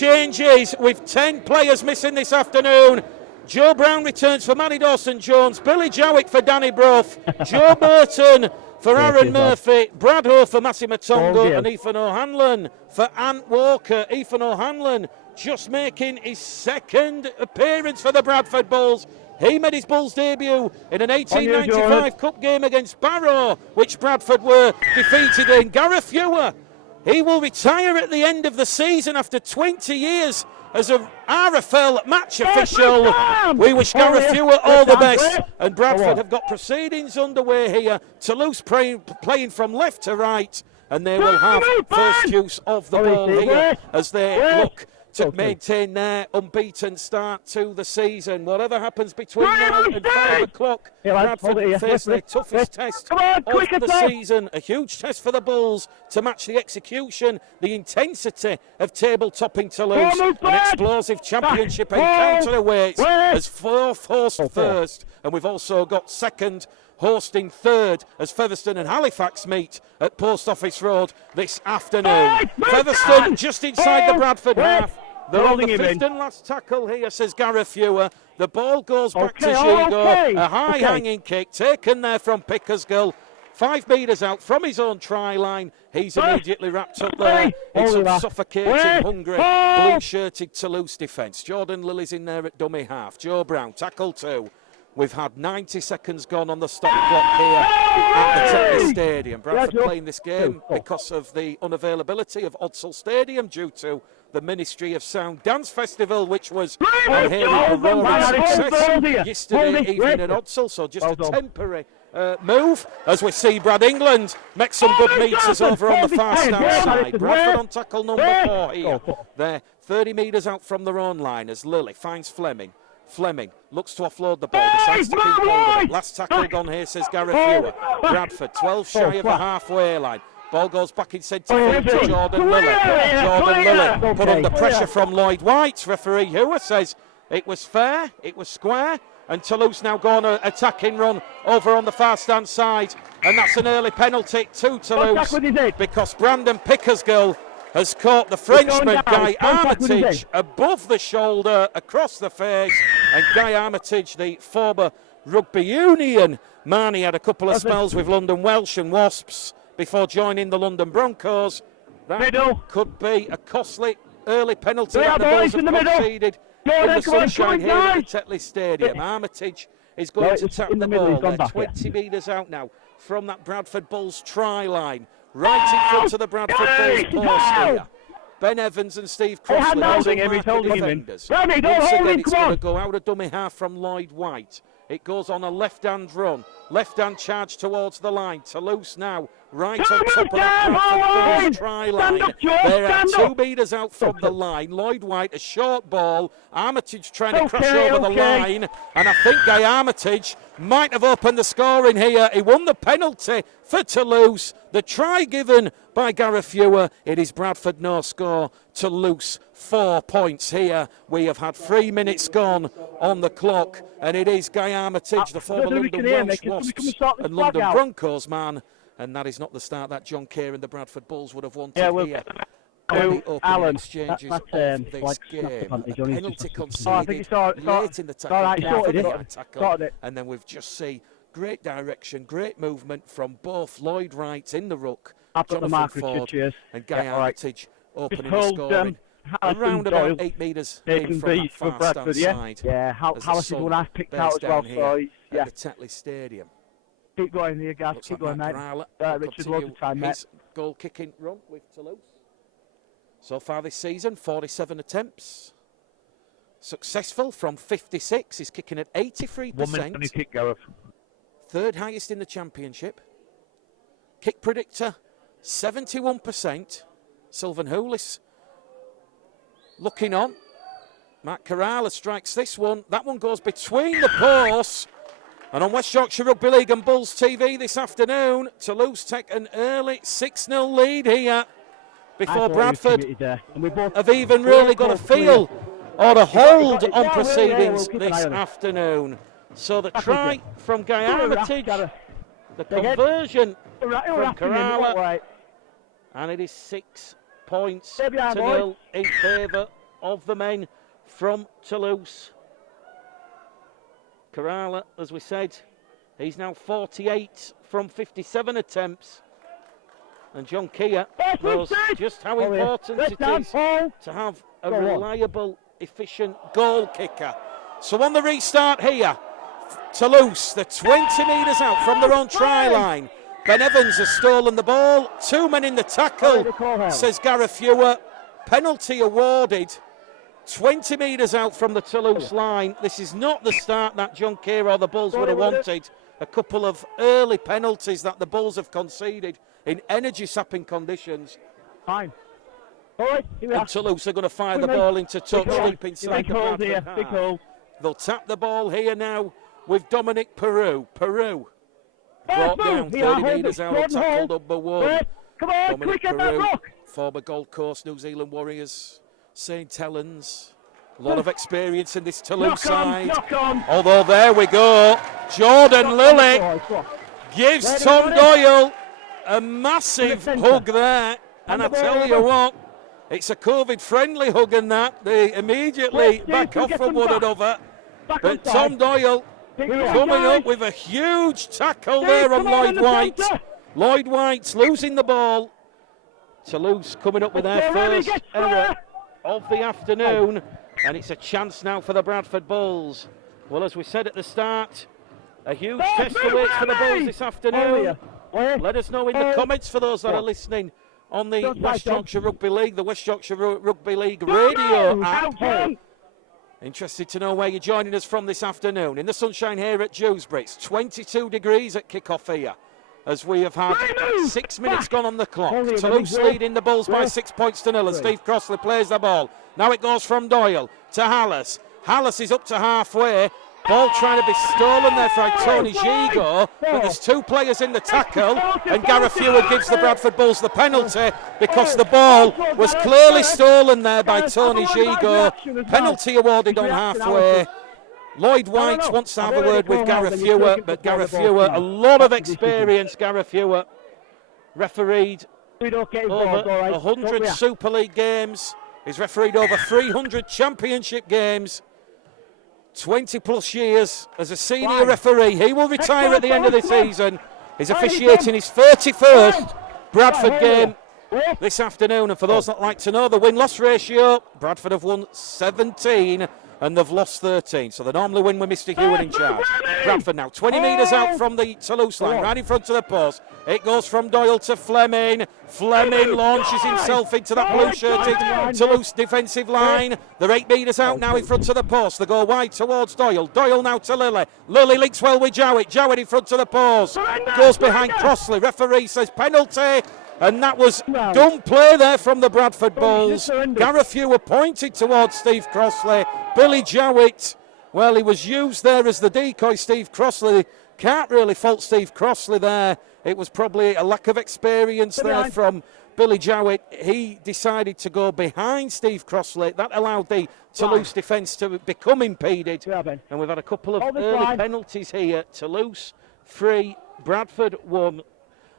changes with 10 players missing this afternoon. Joe Brown returns for Matty Dawson-Jones, Billy Jowick for Danny Brough, Joe Burton for Aaron Murphy, Brad Ho for Matty Matongo, and Ethan O'Hanlon for Ant Walker. Ethan O'Hanlon just making his second appearance for the Bradford Bulls. He made his Bulls debut in an 1895 Cup game against Barrow, which Bradford were defeated in. Gareth Ewer, he will retire at the end of the season after 20 years as a RFL match official. We wish Gareth Ewer all the best. And Bradford have got proceedings underway here. Toulouse playing from left to right, and they will have first use of the ball here as they look to maintain their unbeaten start to the season. Whatever happens between now and 5 o'clock, Bradford face their toughest test of the season. A huge test for the Bulls to match the execution, the intensity of table-topping Toulouse. An explosive championship encounter awaits as fourth host first, and we've also got second hosting third as Featherstone and Halifax meet at Post Office Road this afternoon. Featherstone just inside the Bradford half. They're on the fifth and last tackle here, says Gareth Ewer. The ball goes back to Gigo. A high hanging kick taken there from Pickersgill. 5 metres out from his own try line. He's immediately wrapped up there in some suffocating, hungry, blue-shirted Toulouse defence. Jordan Lilly's in there at dummy half. Joe Brown, tackle 2. We've had 90 seconds gone on the stop clock here at the Tetley Stadium. Bradford playing this game because of the unavailability of Odsal Stadium due to the Ministry of Sound Dance Festival, which was on here a roaring success yesterday evening at Odsal. So just a temporary move as we see Brad England make some good meters over on the far stand side. Bradford on tackle number 4 here. They're 30 metres out from their own line as Lilly finds Fleming. Fleming looks to offload the ball, decides to keep hold of it. Last tackle gone here, says Gareth Ewer. Bradford 12 shy of the halfway line. Ball goes back in centre field to Jordan Lilly. Jordan Lilly put under pressure from Lloyd White. Referee Ewer says it was fair, it was square, and Toulouse now go on an attacking run over on the far stand side, and that's an early penalty to Toulouse because Brandon Pickersgill has caught the Frenchman Guy Armitage above the shoulder, across the face, and Guy Armitage, the former rugby union man, he had a couple of spells with London Welsh and Wasps before joining the London Broncos. That could be a costly early penalty that the Bulls have conceded in the sunshine here at the Tetley Stadium. Armitage is going to tap the ball. They're 20 metres out now from that Bradford Bulls try line. Right in front of the Bradford Bulls post here. Ben Evans and Steve Crossley, defenders. Once again, it's going to go out of dummy half from Lloyd White. It goes on a left-hand run, left-hand charge towards the line. Toulouse now right on top of that Bradford Bulls try line. They are 2 metres out from the line. Lloyd White, a short ball. Armitage trying to crash over the line. And I think Guy Armitage might have opened the scoring here. He won the penalty for Toulouse. The try given by Gareth Ewer. It is Bradford no score. Toulouse 4 points here. We have had 3 minutes gone on the clock, and it is Guy Armitage, the former London Welsh Wasps and London Broncos man, and that is not the start that John Kerr and the Bradford Bulls would have wanted here. The opening exchanges of this game. A penalty conceded late in the tackle, and then we've just seen great direction, great movement from both Lloyd Wright in the ruck, Jonathan Ford and Guy Armitage opening the scoring. Around about 8 metres in from that far stand side. Yeah, Harris is one I've picked out as well. So at the Tetley Stadium. Keep going here, guys. Keep going, mate. Richard, loads of time, mate. Goal kicking run with Toulouse. So far this season, 47 attempts. Successful from 56. He's kicking at 83%. 1 minute on his kick, Gareth. Third highest in the championship. Kick predictor, 71%. Sylvan Houlis looking on. Matt Carrala strikes this one. That one goes between the posts. And on West Yorkshire Rugby League and Bulls TV this afternoon, Toulouse take an early 6-0 lead here before Bradford have even really got a feel or a hold on proceedings this afternoon. So the try from Guy Armitage, the conversion from Carrala, and it is 6 points to 0 in favour of the men from Toulouse. Kerala, as we said, he's now 48 from 57 attempts. And John Keir knows just how important it is to have a reliable, efficient goal kicker. So on the restart here, Toulouse, they're 20 metres out from their own try line. Ben Evans has stolen the ball. 2 men in the tackle, says Gareth Fewer. Penalty awarded. 20 metres out from the Toulouse line. This is not the start that John Keir or the Bulls would have wanted. A couple of early penalties that the Bulls have conceded in energy-sapping conditions. Fine. All right, and Toulouse are going to fire the ball into touch deep inside the Bradford half. They'll tap the ball here now with Dominic Peru. Peru brought down 30 metres out of tackle number 1. Come on, Dominic Peru, former Gold Coast New Zealand Warriors, St Helens. A lot of experience in this Toulouse side. Although there we go. Jordan Lilly gives Tom Doyle a massive hug there. And I tell you what, it's a COVID-friendly hug and that. They immediately back off from one another. But Tom Doyle coming up with a huge tackle there on Lloyd White. Lloyd White's losing the ball. Toulouse coming up with their first error of the afternoon. And it's a chance now for the Bradford Bulls. Well, as we said at the start, a huge test awaits for the Bulls this afternoon. Let us know in the comments for those that are listening on the West Yorkshire Rugby League, the West Yorkshire Rugby League radio app. Interested to know where you're joining us from this afternoon. In the sunshine here at Dewsbury, it's 22 degrees at kick-off here, as we have had 6 minutes gone on the clock. Toulouse leading the Bulls by 6 points to 0, and Steve Crossley plays the ball. Now it goes from Doyle to Hallis. Hallis is up to halfway. Ball trying to be stolen there by Tony Gigo, but there's 2 players in the tackle, and Gareth Fewer gives the Bradford Bulls the penalty because the ball was clearly stolen there by Tony Gigo. Penalty awarded on halfway. Lloyd White wants to have a word with Gareth Fewer, but Gareth Fewer, a lot of experience. Gareth Fewer refereed over 100 Super League games. He's refereed over 300 championship games. 20 plus years as a senior referee. He will retire at the end of the season. He's officiating his 31st Bradford game this afternoon. And for those that like to know the win-loss ratio, Bradford have won 17 and they've lost 13. So they normally win with Mr. Hewitt in charge. Bradford now 20 metres out from the Toulouse line, right in front of the post. It goes from Doyle to Fleming. Fleming launches himself into that blue-shirted Toulouse defensive line. They're 8 metres out now in front of the post. They go wide towards Doyle. Doyle now to Lilly. Lilly links well with Jowett. Jowett in front of the post. Goes behind Crossley. Referee says penalty. And that was dumb play there from the Bradford Bulls. Gareth Fewer pointed towards Steve Crossley. Billy Jowett, well, he was used there as the decoy, Steve Crossley. Can't really fault Steve Crossley there. It was probably a lack of experience there from Billy Jowett. He decided to go behind Steve Crossley. That allowed the Toulouse defence to become impeded. And we've had a couple of early penalties here. Toulouse 3, Bradford 1.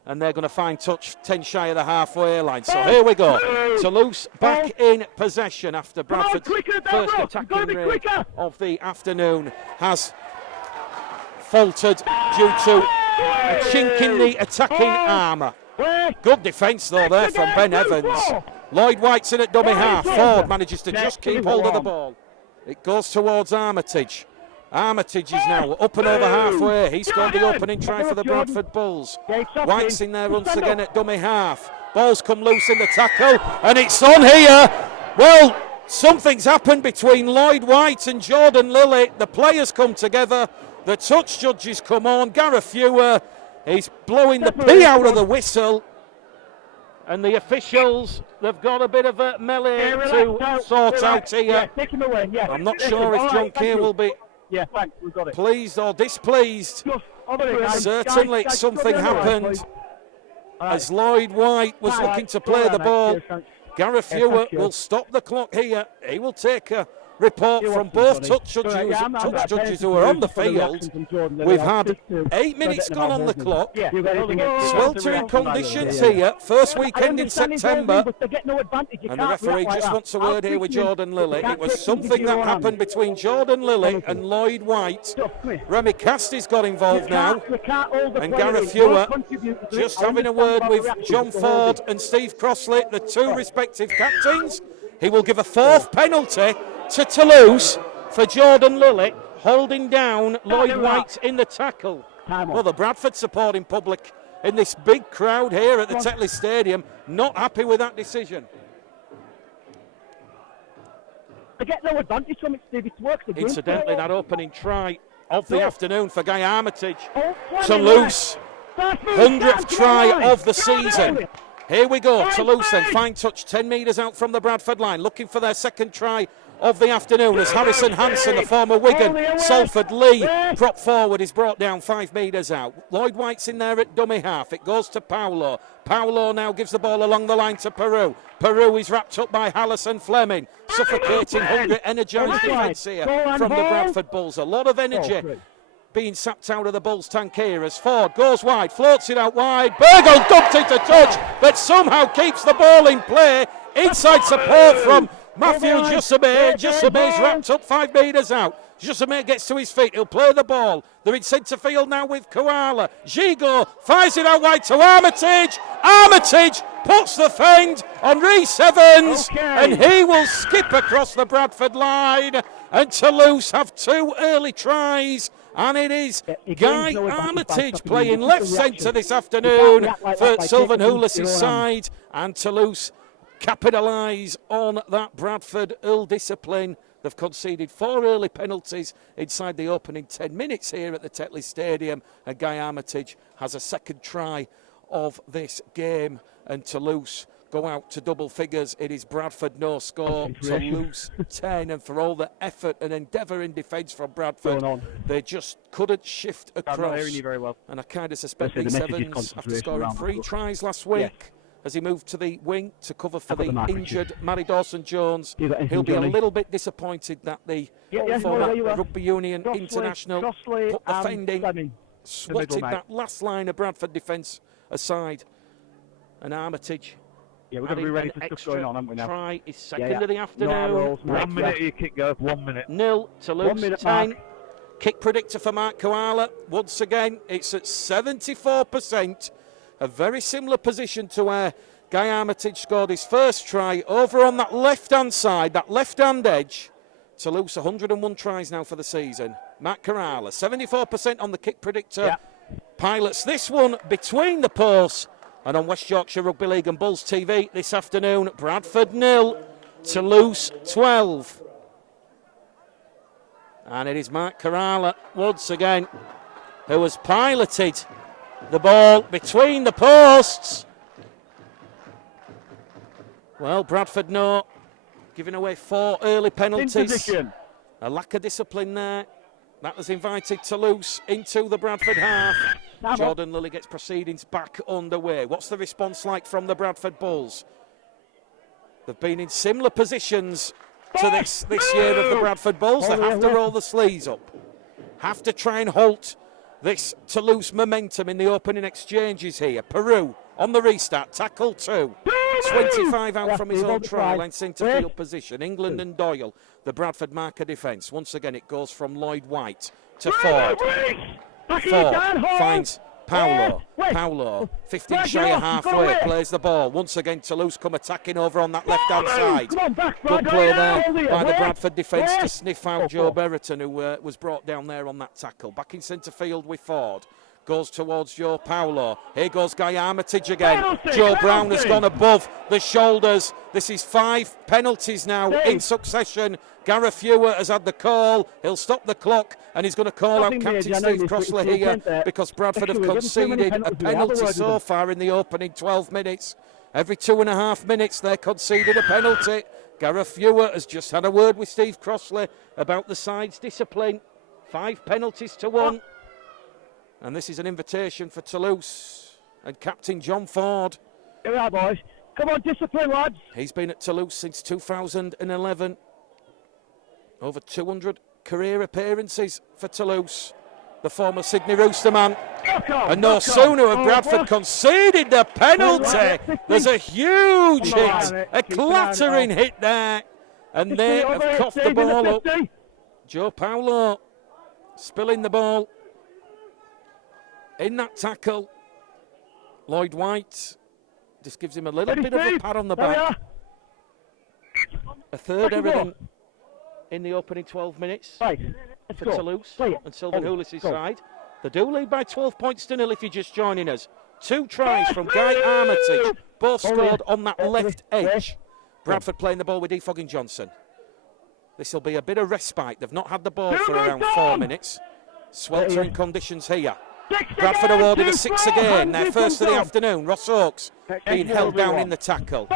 And they're going to find touch 10 shy of the halfway line. So here we go. Toulouse back in possession after Bradford's first attacking raid of the afternoon has faltered due to a chink in the attacking armour. Good defence though there from Ben Evans. Lloyd White's in at dummy half. Ford manages to just keep hold of the ball. It goes towards Armitage. Armitage is now up and over halfway. He scored the opening try for the Bradford Bulls. White's in there once again at dummy half. Ball's come loose in the tackle, and it's on here. Well, something's happened between Lloyd White and Jordan Lilly. The players come together. The touch judges come on. Gareth Fewer, he's blowing the pee out of the whistle. And the officials, they've got a bit of a melee to sort out here. I'm not sure if John Keir will be pleased or displeased. Certainly something happened as Lloyd White was looking to play the ball. Gareth Fewer will stop the clock here. He will take a report from both touch judges who are on the field. We've had 8 minutes gone on the clock. Sweltering conditions here. First weekend in September. And the referee just wants a word here with Jordan Lilly. It was something that happened between Jordan Lilly and Lloyd White. Remy Casty's got involved now. And Gareth Hewer just having a word with John Ford and Steve Crossley, the two respective captains. He will give a fourth penalty to Toulouse for Jordan Lilly holding down Lloyd White in the tackle. Well, the Bradford supporting public in this big crowd here at the Tetley Stadium not happy with that decision. They get no advantage from it, Steve. It works. Incidentally, that opening try of the afternoon for Guy Armitage. Toulouse, 100th try of the season. Here we go, Toulouse then, fine touch, 10 metres out from the Bradford line, looking for their second try of the afternoon as Harrison Hansen, the former Wigan, Salford Lee, prop forward, is brought down 5 metres out. Lloyd White's in there at dummy half, it goes to Paulo. Paulo now gives the ball along the line to Peru. Peru is wrapped up by Allison Fleming, suffocating, hungry, energised defence here from the Bradford Bulls. A lot of energy being sapped out of the Bulls' tank here as Ford goes wide, floats it out wide. Burgle dumped into touch, but somehow keeps the ball in play. Inside support from Matthew Jusame. Jusame's wrapped up 5 metres out. Jusame gets to his feet. He'll play the ball. They're in centre field now with Koala. Gigot fires it out wide to Armitage. Armitage puts the fend on Rhys Evans, and he will skip across the Bradford line. And Toulouse have 2 early tries. And it is Guy Armitage playing left centre this afternoon for Sylvan Houlis' side. And Toulouse capitalise on that Bradford ill-discipline. They've conceded 4 early penalties inside the opening 10 minutes here at the Tetley Stadium. And Guy Armitage has a second try of this game. And Toulouse go out to double figures. It is Bradford no score, Toulouse 10, and for all the effort and endeavour in defence from Bradford, they just couldn't shift across. And I kind of suspect Rhys Evans, after scoring 3 tries last week, as he moved to the wing to cover for the injured Matty Dawson-Jones, he'll be a little bit disappointed that the former Rugby Union international put the fending, swatted that last line of Bradford defence aside. And Armitage, we're going to be ready for stuff going on, haven't we now? Try is second of the afternoon. 1 minute you kick goes, 1 minute. 0, Toulouse 10. Kick predictor for Mark Koala. Once again, it's at 74%. A very similar position to where Guy Armitage scored his first try. Over on that left-hand side, that left-hand edge. Toulouse 101 tries now for the season. Mark Koala, 74% on the kick predictor. Pilots this one between the posts. And on West Yorkshire Rugby League and Bulls TV this afternoon, Bradford 0, Toulouse 12. And it is Mark Koala once again who has piloted the ball between the posts. Well, Bradford no, giving away 4 early penalties. A lack of discipline there. That has invited Toulouse into the Bradford half. Jordan Lilly gets proceedings back underway. What's the response like from the Bradford Bulls? They've been in similar positions to this year of the Bradford Bulls. They have to roll the sleeves up. Have to try and halt this Toulouse momentum in the opening exchanges here. Peru on the restart, tackle 2. 25 out from his own try, line centre field position. England and Doyle, the Bradford marker defence. Once again, it goes from Lloyd White to Ford. Ford finds Paulo. Paulo, 15 shy of halfway, plays the ball. Once again, Toulouse come attacking over on that left-hand side. Good play there by the Bradford defence to sniff out Joe Berriton, who was brought down there on that tackle. Back in centre field with Ford. Goes towards Joe Paulo. Here goes Guy Armitage again. Joe Brown has gone above the shoulders. This is 5 penalties now in succession. Gareth Hewer has had the call. He'll stop the clock and he's going to call out Captain Steve Crossley here because Bradford have conceded a penalty so far in the opening 12 minutes. Every 2.5 minutes they're conceded a penalty. Gareth Hewer has just had a word with Steve Crossley about the side's discipline. 5 penalties to 1. And this is an invitation for Toulouse and Captain John Ford. Here we are, boys. Come on, discipline, lads. He's been at Toulouse since 2011. Over 200 career appearances for Toulouse, the former Sydney Roosterman. And no sooner have Bradford conceded the penalty, there's a huge hit, a clattering hit there, and they have coughed the ball up. Joe Paulo spilling the ball in that tackle. Lloyd White just gives him a little bit of a pat on the back. A third error in the opening 12 minutes for Toulouse and Sylvan Houlis' side. They do lead by 12 points to nil if you're just joining us. 2 tries from Guy Armitage, both scored on that left edge. Bradford playing the ball with Defogging Johnson. This will be a bit of respite. They've not had the ball for around 4 minutes. Sweltering conditions here. Bradford awarded a 6 again, their first of the afternoon. Ross Oakes being held down in the tackle.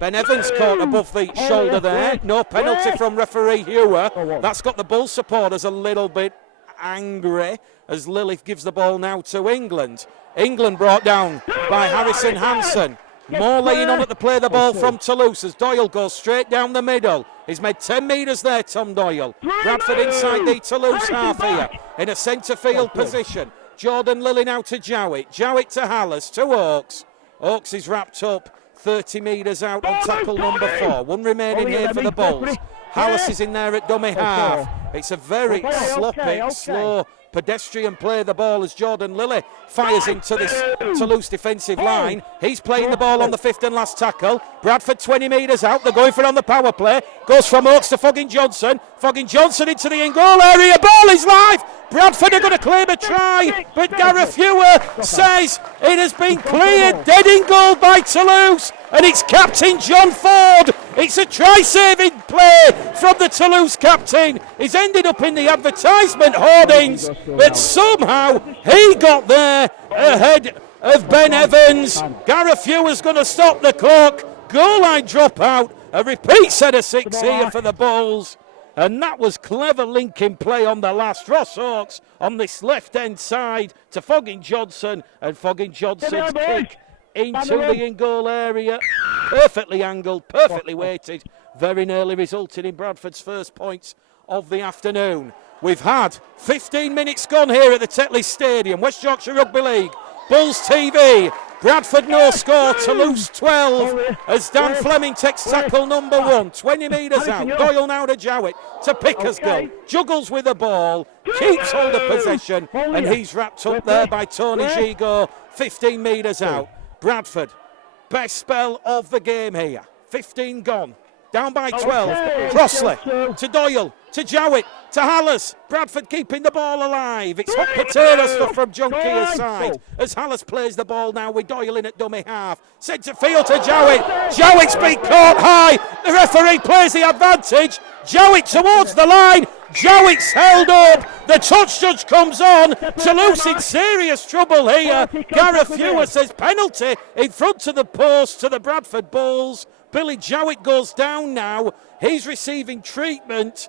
Ben Evans caught above the shoulder there. No penalty from referee Hewer. That's got the Bull supporters a little bit angry as Lilith gives the ball now to England. England brought down by Harrison Hansen. More laying on at the play of the ball from Toulouse as Doyle goes straight down the middle. He's made 10 metres there, Tom Doyle. Bradford inside the Toulouse half here in a centre field position. Jordan Lilly now to Jowett. Jowett to Hallis, to Oakes. Oakes is wrapped up 30 metres out on tackle number 4. 1 remaining here for the Bulls. Hallis is in there at dummy half. It's a very sloppy, slow, pedestrian play the ball as Jordan Lilly fires into this Toulouse defensive line. He's playing the ball on the 5th and last tackle. Bradford 20 metres out. They're going for it on the power play. Goes from Oakes to Fogging Johnson. Fogging Johnson into the in-goal area. Ball is live. Bradford are going to claim a try, but Gareth Hewer says it has been cleared. Dead in goal by Toulouse, and it's captain John Ford. It's a try-saving play from the Toulouse captain. He's ended up in the advertisement hoardings, but somehow he got there ahead of Ben Evans. Gareth Hewer's going to stop the clock. Goal line dropout. A repeat set of 6 here for the Bulls. And that was clever linking play on the last. Ross Oakes on this left-hand side to Fogging Johnson, and Fogging Johnson's kick into the in-goal area. Perfectly angled, perfectly weighted, very nearly resulting in Bradford's first points of the afternoon. We've had 15 minutes gone here at the Tetley Stadium, West Yorkshire Rugby League, Bulls TV. Bradford no score, Toulouse 12 as Dan Fleming takes tackle number 1, 20 metres out. Doyle now to Jowett, to Pickersgill, juggles with the ball, keeps hold of possession, and he's wrapped up there by Tony Gigo, 15 metres out. Bradford, best spell of the game here, 15 gone, down by 12. Crossley to Doyle, to Jowett, to Hallis. Bradford keeping the ball alive. It's hot potato stuff from John Keir's side as Hallis plays the ball now with Doyle in at dummy half. Centre field to Jowett. Jowett's been caught high. The referee plays the advantage. Jowett towards the line. Jowett's held up. The touch judge comes on. Toulouse in serious trouble here. Gareth Hewer says penalty in front of the post to the Bradford Bulls. Billy Jowett goes down now. He's receiving treatment.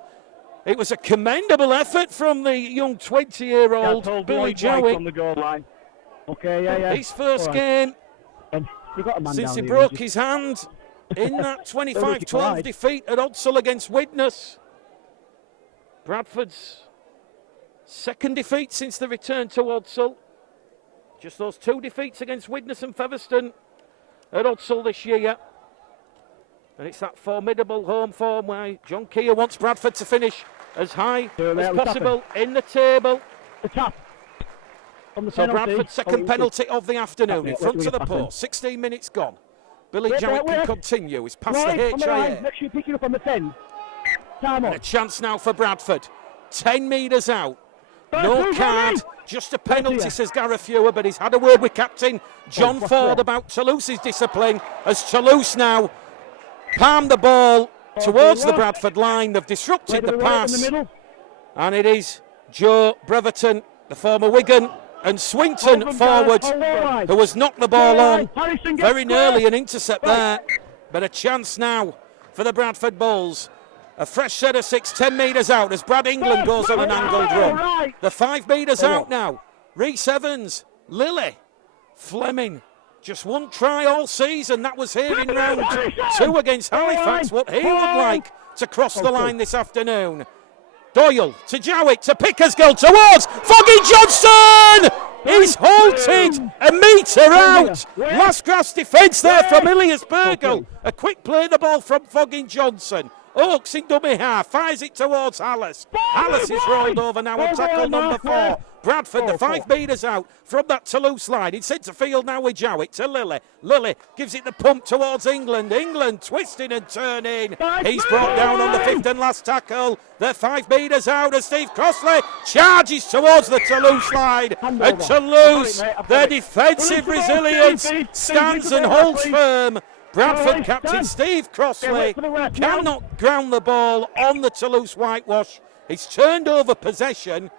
It was a commendable effort from the young 20-year-old Billy Jowett. On the goal line. Okay, His first game since he broke his hand in that 25-12 defeat at Odsal against Widnes. Bradford's second defeat since the return to Odsal. Just those 2 defeats against Widnes and Featherstone at Odsal this year. And it's that formidable home form where John Keir wants Bradford to finish as high as possible in the table. So Bradford's second penalty of the afternoon in front of the post. 16 minutes gone. Billy Jowett can continue. He's past the HIA. Make sure you pick it up on the 10. And a chance now for Bradford. 10 metres out. No card, just a penalty, says Gareth Hewer, but he's had a word with captain John Ford about Toulouse's discipline as Toulouse now palm the ball towards the Bradford line. They've disrupted the pass, and it is Joe Breverton, the former Wigan and Swinton forward, who has knocked the ball on. Very nearly an intercept there, but a chance now for the Bradford Bulls. A fresh set of 6, 10 metres out as Brad England goes on an angled run. The 5 metres out now. Rhys Evans, Lilly, Fleming. Just 1 try all season. That was here in round 2 against Halifax. What he would like to cross the line this afternoon. Doyle to Jowett to Pickersgill towards Foggy Johnson! He's halted a metre out. Last grass defence there from Ilias Burgle. A quick play the ball from Foggy Johnson. Oakes in dummy half, fires it towards Hallis. Hallis is rolled over now on tackle number 4. Bradford, the 5 metres out from that Toulouse line. In centre field now with Jowett to Lilly. Lilly gives it the pump towards England. England twisting and turning. He's brought down on the 5th and last tackle. They're 5 metres out as Steve Crossley charges towards the Toulouse line. And Toulouse, their defensive resilience stands and holds firm. Bradford captain Steve Crossley cannot ground the ball on the Toulouse whitewash. He's turned over possession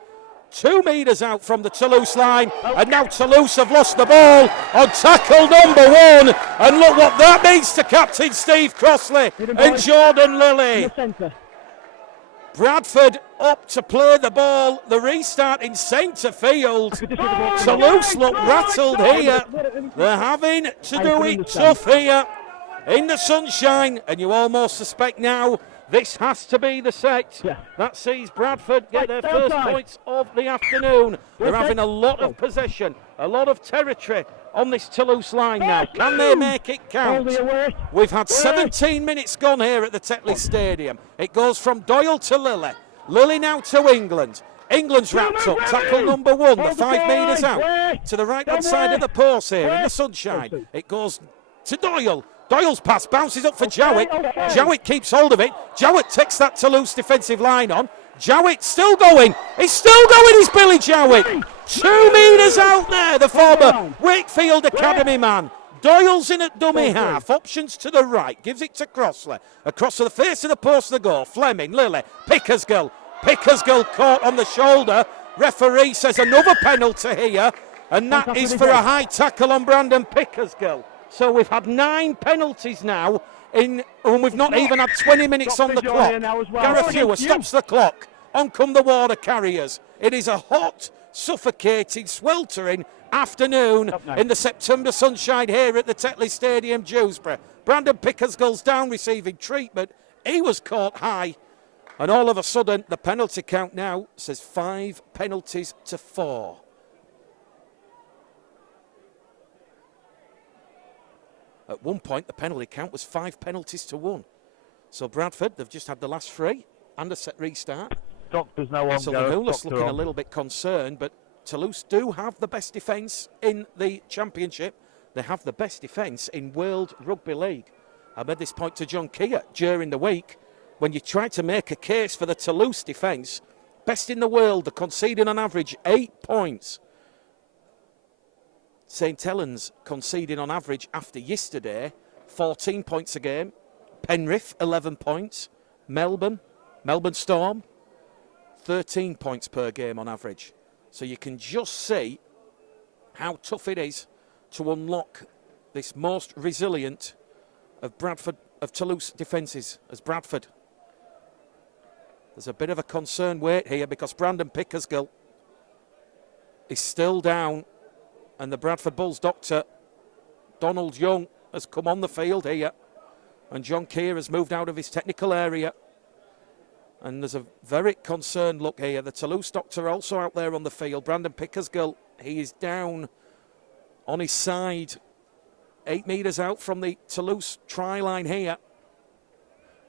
2 metres out from the Toulouse line, and now Toulouse have lost the ball on tackle number 1. And look what that means to captain Steve Crossley and Jordan Lilly. Bradford up to play the ball. The restart in centre field. Toulouse look rattled here. They're having to do it tough here in the sunshine, and you almost suspect now this has to be the set that sees Bradford get their first points of the afternoon. They're having a lot of possession, a lot of territory on this Toulouse line now. Can they make it count? We've had 17 minutes gone here at the Tetley Stadium. It goes from Doyle to Lilly. Lilly now to England. England's wrapped up. Tackle number 1, the 5 metres out to the right-hand side of the post here in the sunshine. It goes to Doyle. Doyle's pass bounces up for Jowett. Jowett keeps hold of it. Jowett takes that Toulouse defensive line on. Jowett still going. He's still going, he's Billy Jowett. 2 metres out there, the former Wakefield Academy man. Doyle's in at dummy half. Options to the right. Gives it to Crossley. Across to the face of the post of the goal. Fleming, Lilly, Pickersgill. Pickersgill caught on the shoulder. Referee says another penalty here. And that is for a high tackle on Brandon Pickersgill. So we've had 9 penalties now, and we've not even had 20 minutes on the clock. Gareth Ewer stops the clock. On come the water carriers. It is a hot, suffocating, sweltering afternoon in the September sunshine here at the Tetley Stadium, Dewsbury. Brandon Pickersgill's down receiving treatment. He was caught high, and all of a sudden the penalty count now says 5 penalties to 4. At one point, the penalty count was 5 penalties to 1. So Bradford, they've just had the last 3 and a set restart. Doctor's now on. So Toulouse looking a little bit concerned, but Toulouse do have the best defence in the Championship. They have the best defence in World Rugby League. I made this point to John Keir during the week. When you try to make a case for the Toulouse defence, best in the world, they're conceding on average 8 points. St Helens conceding on average after yesterday 14 points a game. Penrith 11 points. Melbourne Storm 13 points per game on average. So you can just see how tough it is to unlock this most resilient of Toulouse defences as Bradford. There's a bit of a concern wait here because Brandon Pickersgill is still down. And the Bradford Bulls doctor, Donald Young, has come on the field here. And John Keir has moved out of his technical area. And there's a very concerned look here. The Toulouse doctor also out there on the field. Brandon Pickersgill, he is down on his side. 8 metres out from the Toulouse try line here.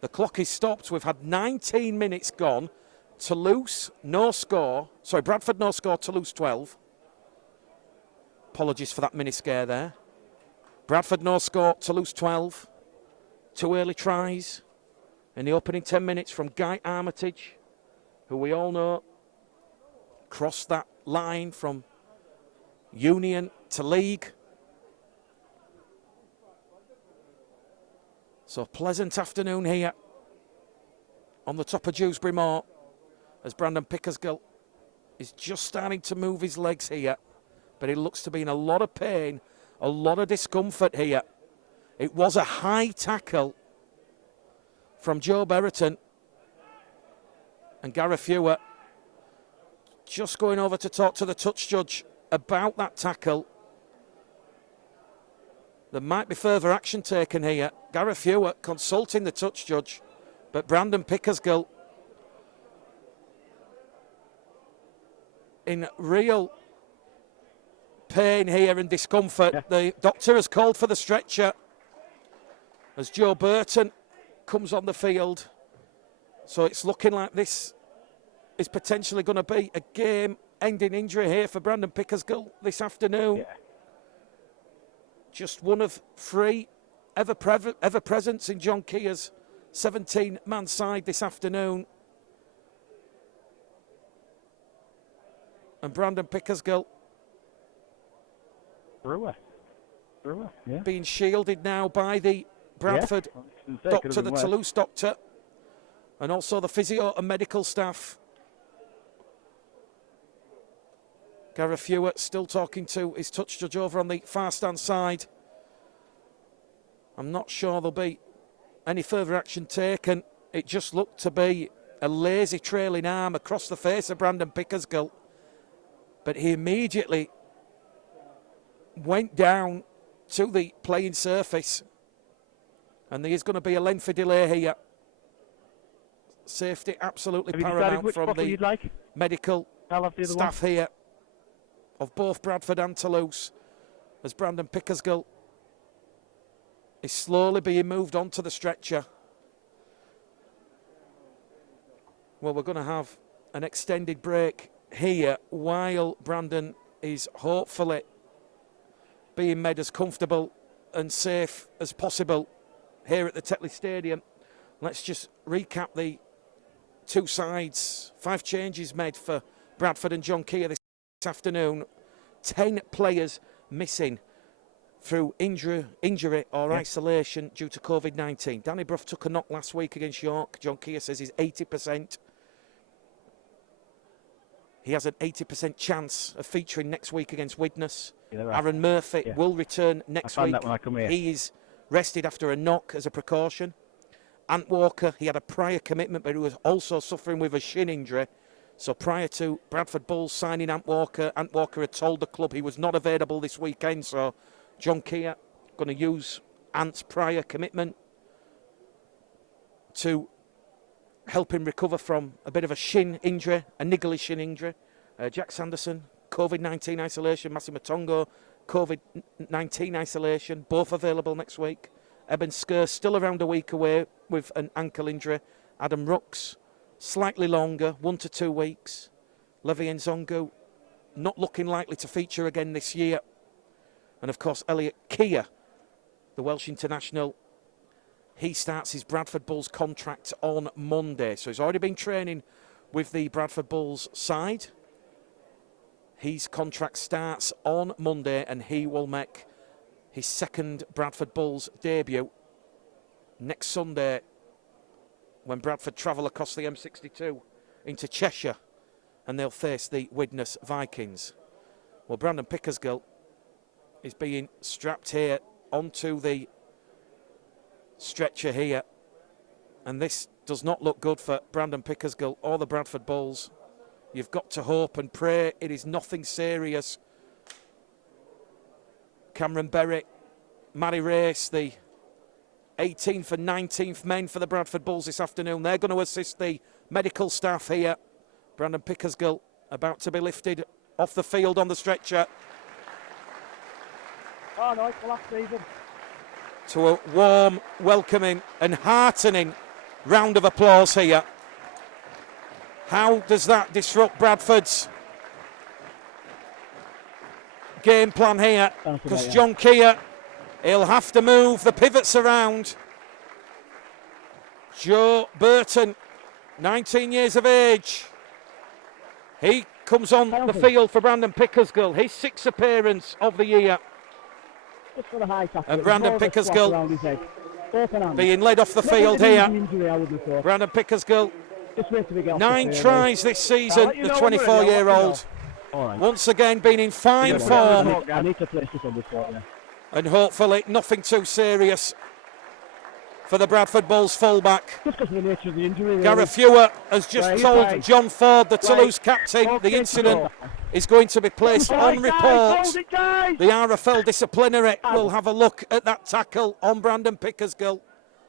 The clock is stopped. We've had 19 minutes gone. Toulouse, no score. Sorry, Bradford, no score. Toulouse, 12. Apologies for that mini scare there. Bradford no score, Toulouse 12. 2 early tries in the opening 10 minutes from Guy Armitage, who we all know crossed that line from Union to League. So pleasant afternoon here on the top of Dewsbury Moor as Brandon Pickersgill is just starting to move his legs here. But he looks to be in a lot of pain, a lot of discomfort here. It was a high tackle from Joe Berreton. And Gareth Ewer just going over to talk to the touch judge about that tackle. There might be further action taken here. Gareth, Ewer consulting the touch judge, but Brandon Pickersgill in real pain here and discomfort. The doctor has called for the stretcher as Joe Burton comes on the field. So it's looking like this is potentially going to be a game-ending injury here for Brandon Pickersgill this afternoon. Yeah. Just one of 3 ever-presents in John Kea's 17-man side this afternoon. And Brandon Pickersgill being shielded now by the Bradford doctor, the Toulouse doctor, and also the physio and medical staff. Gareth Hewitt still talking to his touch judge over on the far stand side. I'm not sure there'll be any further action taken. It just looked to be a lazy trailing arm across the face of Brandon Pickersgill. But he immediately went down to the playing surface. And there is going to be a lengthy delay here. Safety absolutely paramount from the medical staff here of both Bradford and Toulouse, as Brandon Pickersgill is slowly being moved onto the stretcher. Well, we're going to have an extended break here while Brandon is hopefully being made as comfortable and safe as possible here at the Tetley Stadium. Let's just recap the 2 sides. 5 changes made for Bradford and John Kea this afternoon. 10 players missing through injury or isolation due to COVID-19. Danny Brough took a knock last week against York. John Kea says he's 80%. He has an 80% chance of featuring next week against Widnes. Aaron Murphy will return next week. He is rested after a knock as a precaution. Ant Walker, he had a prior commitment, but he was also suffering with a shin injury. So prior to Bradford Bulls signing Ant Walker had told the club he was not available this weekend. So John Kea going to use Ant's prior commitment to help him recover from a bit of a shin injury, a niggly shin injury. Jack Sanderson, COVID-19 isolation. Massimo Tongo, COVID-19 isolation. Both available next week. Eben Skur still around a week away with an ankle injury. Adam Rooks, slightly longer, 1 to 2 weeks. Levi Nzongu, not looking likely to feature again this year. And of course, Elliot Kea, the Welsh international, he starts his Bradford Bulls contract on Monday. So he's already been training with the Bradford Bulls side. His contract starts on Monday and he will make his second Bradford Bulls debut next Sunday when Bradford travel across the M62 into Cheshire and they'll face the Widnes Vikings. Well, Brandon Pickersgill is being strapped here onto the stretcher here, and this does not look good for Brandon Pickersgill or the Bradford Bulls. You've got to hope and pray it is nothing serious. Cameron Berry, Matty Race, the 18th and 19th men for the Bradford Bulls this afternoon. They're going to assist the medical staff here. Brandon Pickersgill about to be lifted off the field on the stretcher. Oh no, it's the last season. To a warm, welcoming and heartening round of applause here. How does that disrupt Bradford's game plan here? Because John Kea, he'll have to move the pivots around. Joe Burton, 19 years of age. He comes on the field for Brandon Pickersgill, his 6th appearance of the year. And Brandon Pickersgill being led off the field here. Brandon Pickersgill, 9 tries this season, the 24-year-old. Once again being in fine form. And hopefully nothing too serious for the Bradford Bulls fullback. Gareth Hewitt has just told John Ford, the Toulouse captain, the incident is going to be placed on report. The RFL disciplinary will have a look at that tackle on Brandon Pickersgill.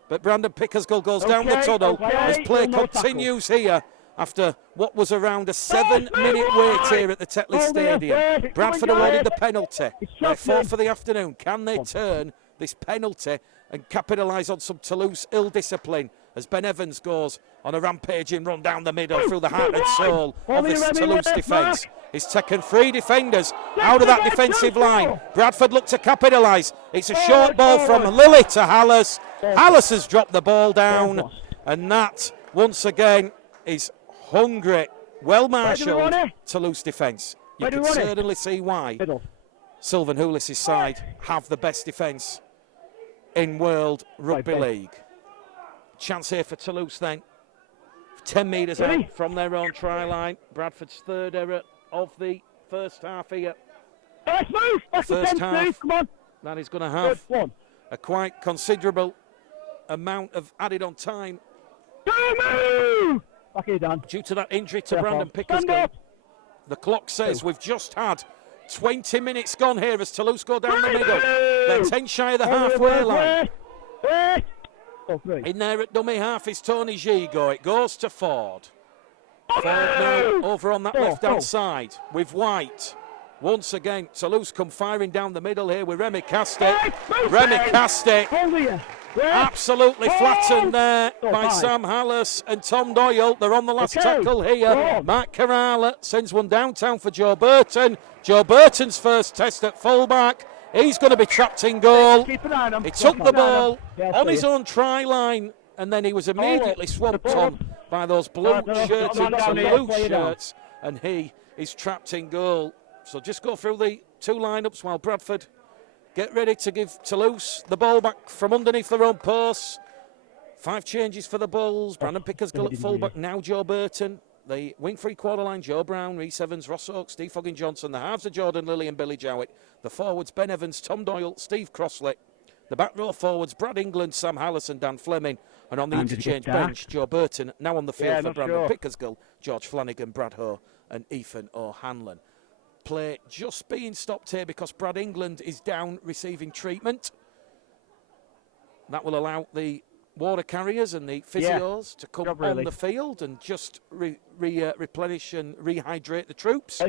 But Brandon Pickersgill goes down the tunnel as play continues here after what was around a 7-minute wait here at the Tetley Stadium. Bradford awarded the penalty. Their fourth for the afternoon. Can they turn this penalty and capitalise on some Toulouse ill-discipline as Ben Evans goes on a rampaging run down the middle through the heart and soul of this Toulouse defence? He's taken 3 defenders out of that defensive line. Bradford look to capitalise. It's a short ball from Lilly to Hallis. Hallis has dropped the ball down, and that, once again, is hungry, well-marshalled Toulouse defence. You can certainly see why Sylvan Houlis' side have the best defence in World Rugby League. Chance here for Toulouse then. 10 metres out from their own try line. Bradford's third error of the first half here. First half, that is going to have a quite considerable amount of added on time due to that injury to Brandon Pickersgill. The clock says we've just had 20 minutes gone here as Toulouse go down the middle. They're 10 shy of the halfway line. In there at dummy half is Tony Gigo. It goes to Ford. Ford now over on that left-hand side with White. Once again, Toulouse come firing down the middle here with Remy Castec. Remy Castec absolutely flattened there by Sam Hallis and Tom Doyle. They're on the last tackle here. Matt Kerala sends one downtown for Joe Burton. Joe Burton's first test at fullback. He's going to be trapped in goal. He took the ball on his own try line, and then he was immediately swamped on by those blue-shirted Toulouse shirts, and he is trapped in goal. So just go through the 2 lineups while Bradford get ready to give Toulouse the ball back from underneath their own posts. 5 changes for the Bulls. Brandon Pickersgill at fullback, now Joe Burton. The wing free quarter line, Joe Brown, Rhys Evans, Ross Oakes, Steve Foggin-Johnson. The halves are Jordan Lilly and Billy Jowett. The forwards, Ben Evans, Tom Doyle, Steve Crossley. The back row forwards, Brad England, Sam Hallis and Dan Fleming. And on the interchange bench, Joe Burton, now on the field for Brandon Pickersgill, George Flanagan, Brad Ho and Ethan O'Hanlon. Play just being stopped here because Brad England is down receiving treatment. That will allow the water carriers and the physios to come on the field and just replenish and rehydrate the troops.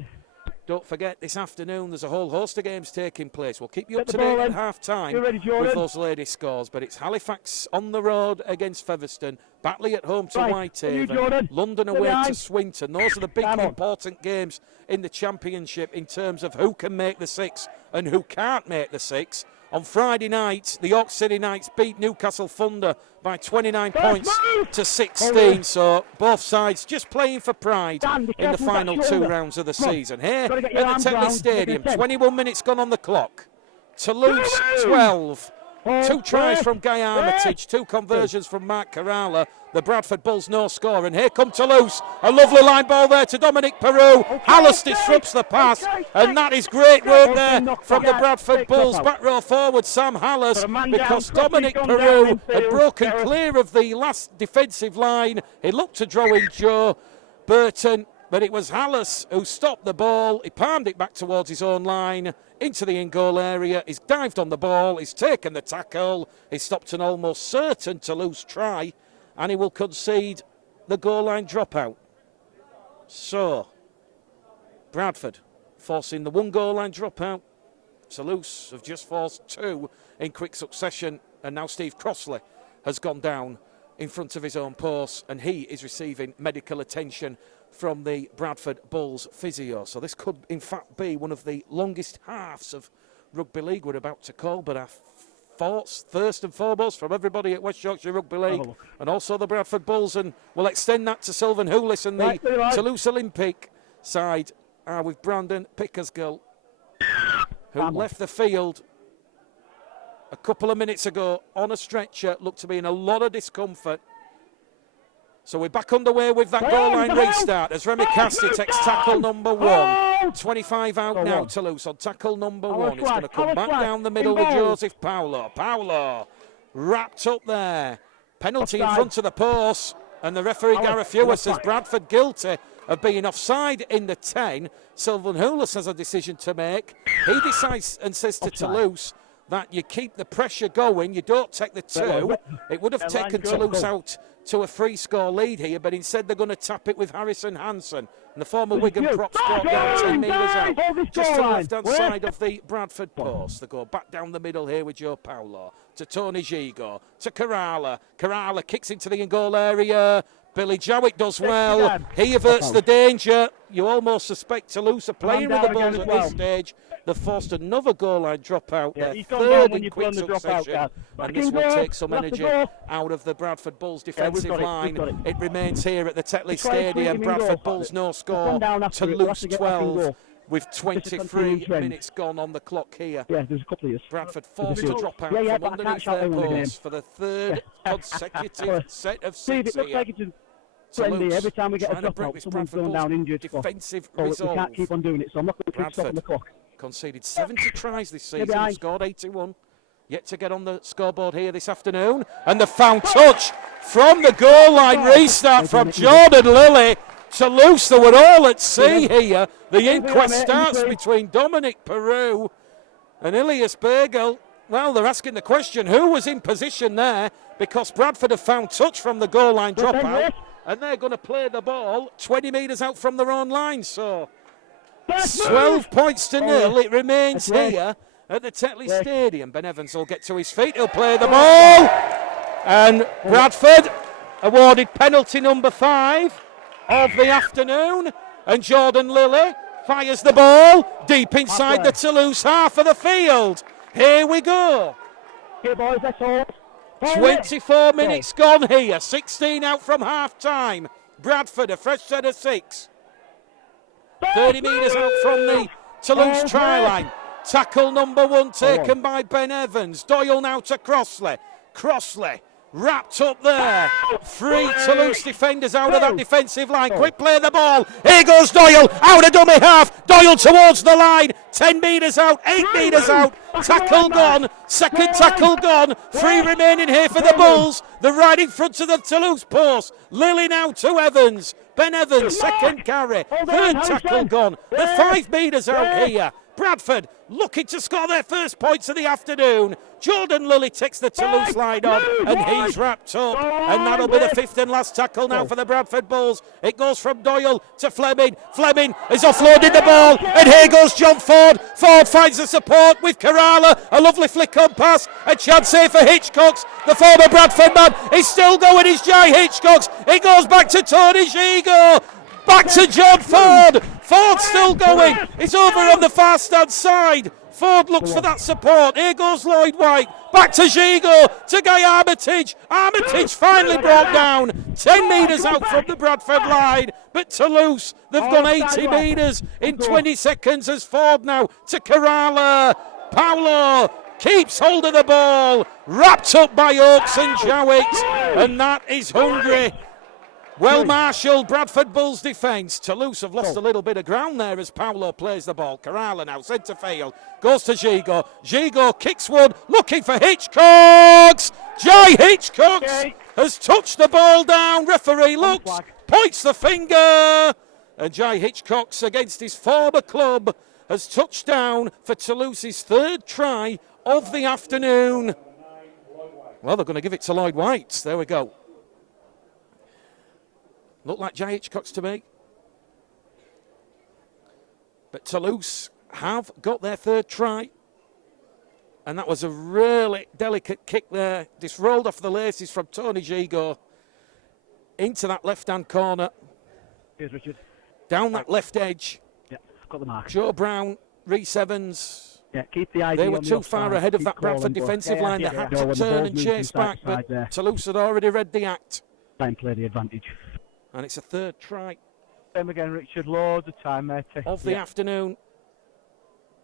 Don't forget, this afternoon there's a whole host of games taking place. We'll keep you up to date at half-time with those ladies' scores. But it's Halifax on the road against Featherstone, Batley at home to Whitehaven, London away to Swinton. Those are the big important games in the championship in terms of who can make the 6 and who can't make the 6. On Friday night, the York City Knights beat Newcastle Thunder by 29 points to 16. So both sides just playing for pride in the final 2 rounds of the season. Here at the Tetley Stadium, 21 minutes gone on the clock. Toulouse 12. 2 tries from Guy Armitage, 2 conversions from Mark Kerala. The Bradford Bulls no score, and here come Toulouse. A lovely line ball there to Dominic Peru. Hallis disrupts the pass, and that is great work there from the Bradford Bulls. Back row forward Sam Hallis, because Dominic Peru had broken clear of the last defensive line. He looked to draw in Joe Burton, but it was Hallis who stopped the ball. He palmed it back towards his own line into the in-goal area. He's dived on the ball. He's taken the tackle. He stopped an almost certain Toulouse try, and he will concede the goal line dropout. So, Bradford forcing the 1 goal line dropout. Toulouse have just forced 2 in quick succession, and now Steve Crossley has gone down in front of his own post, and he is receiving medical attention from the Bradford Bulls physio. So this could in fact be one of the longest halves of rugby league we're about to call, but our thoughts first and foremost from everybody at West Yorkshire Rugby League and also the Bradford Bulls, and we'll extend that to Sylvan Houlis and the Toulouse Olympique side with Brandon Pickersgill, who left the field a couple of minutes ago on a stretcher, looked to be in a lot of discomfort. So we're back underway with that goal line restart as Remy Castec takes tackle number 1. 25 out now, Toulouse on tackle number 1. It's going to come back down the middle with Joseph Paulo. Paulo wrapped up there. Penalty in front of the post, and the referee Gareth Hewer says Bradford guilty of being offside in the 10. Sylvan Houlis has a decision to make. He decides and says to Toulouse, that you keep the pressure going, you don't take the two. It would have taken Toulouse out to a free-score lead here, but instead they're going to tap it with Harrison Hansen. And the former Wigan prop brought down 10 metres out, just to the left-hand side of the Bradford post. They go back down the middle here with Joe Paulo, to Tony Gigo, to Kerala. Kerala kicks into the in-goal area. Billy Jowett does well. He averts the danger. You almost suspect Toulouse are playing with the balls at this stage. They've forced another goal line dropout. Their third in quick succession. And this will take some energy out of the Bradford Bulls defensive line. It remains here at the Tetley Stadium. Bradford Bulls no score. Toulouse 12. With 23 minutes gone on the clock here. Yeah, there's a couple of years. Bradford forced to drop out from underneath their post for the third consecutive set of six here. Toulouse every time we get a drop out, someone's going down injured. Defensive resolve. We can't keep on doing it, so I'm not going to keep stopping the clock. Conceded 70 tries this season, scored 81. Yet to get on the scoreboard here this afternoon. And the foul touch from the goal line restart from Jordan Lilly. Toulouse, they were all at sea here. The inquest starts between Dominic Peru and Ilias Bergel. Well, they're asking the question, who was in position there? Because Bradford have found touch from the goal line dropout, and they're going to play the ball 20 metres out from their own line. So 12 points to nil. It remains here at the Tetley Stadium. Ben Evans will get to his feet. He'll play the ball. And Bradford awarded penalty number 5 of the afternoon. And Jordan Lilly fires the ball deep inside the Toulouse half of the field. Here we go. Here, boys, that's all. 24 minutes gone here. 16 out from half-time. Bradford, a fresh set of 6. 30 metres out from the Toulouse try line. Tackle number 1 taken by Ben Evans. Doyle now to Crossley. Crossley wrapped up there. 3 Toulouse defenders out of that defensive line. Quick play the ball. Here goes Doyle. Out of dummy half. Doyle towards the line. 10 metres out. 8 metres out. Tackle gone. Second tackle gone. 3 remaining here for the Bulls. They're right in front of the Toulouse post. Lilly now to Evans. Ben Evans, second carry. Third tackle gone. They're 5 metres out here. Bradford looking to score their first points of the afternoon. Jordan Lilly takes the Toulouse line on, and he's wrapped up. And that'll be the 5th and last tackle now for the Bradford Bulls. It goes from Doyle to Fleming. Fleming has offloaded the ball, and here goes John Ford. Ford finds the support with Kerala. A lovely flick on pass. A chance here for Hitchcocks. The former Bradford man is still going. It's Jai Hitchcocks. It goes back to Tony Gigo. Back to John Ford. Ford still going. It's over on the far stand side. Ford looks for that support. Here goes Lloyd White. Back to Gigo. To Guy Armitage. Armitage finally brought down. 10 metres out from the Bradford line. But Toulouse, they've gone 80 metres in 20 seconds as Ford now to Kerala. Paulo keeps hold of the ball. Wrapped up by Oakes and Jowett. And that is hungry. Well marshalled Bradford Bulls defence. Toulouse have lost a little bit of ground there as Paulo plays the ball. Kerala now centre field. Goes to Gigo. Gigo kicks one. Looking for Hitchcocks. Jai Hitchcocks has touched the ball down. Referee looks. Points the finger. And Jai Hitchcocks against his former club has touched down for Toulouse's 3rd try of the afternoon. Well, they're going to give it to Lloyd White. There we go. Looked like Jai Hitchcocks to me. But Toulouse have got their 3rd try. And that was a really delicate kick there. This rolled off the laces from Tony Gigo into that left-hand corner. Here's Richard. Down that left edge. Yeah, got the mark. Joe Brown, Rhys Evans. Yeah, keep the idea. They were too far ahead of that Bradford defensive line. They had to turn and chase back, but Toulouse had already read the act. Time play the advantage. And it's a 3rd try. Same again, Richard. Loads of time there. Of the afternoon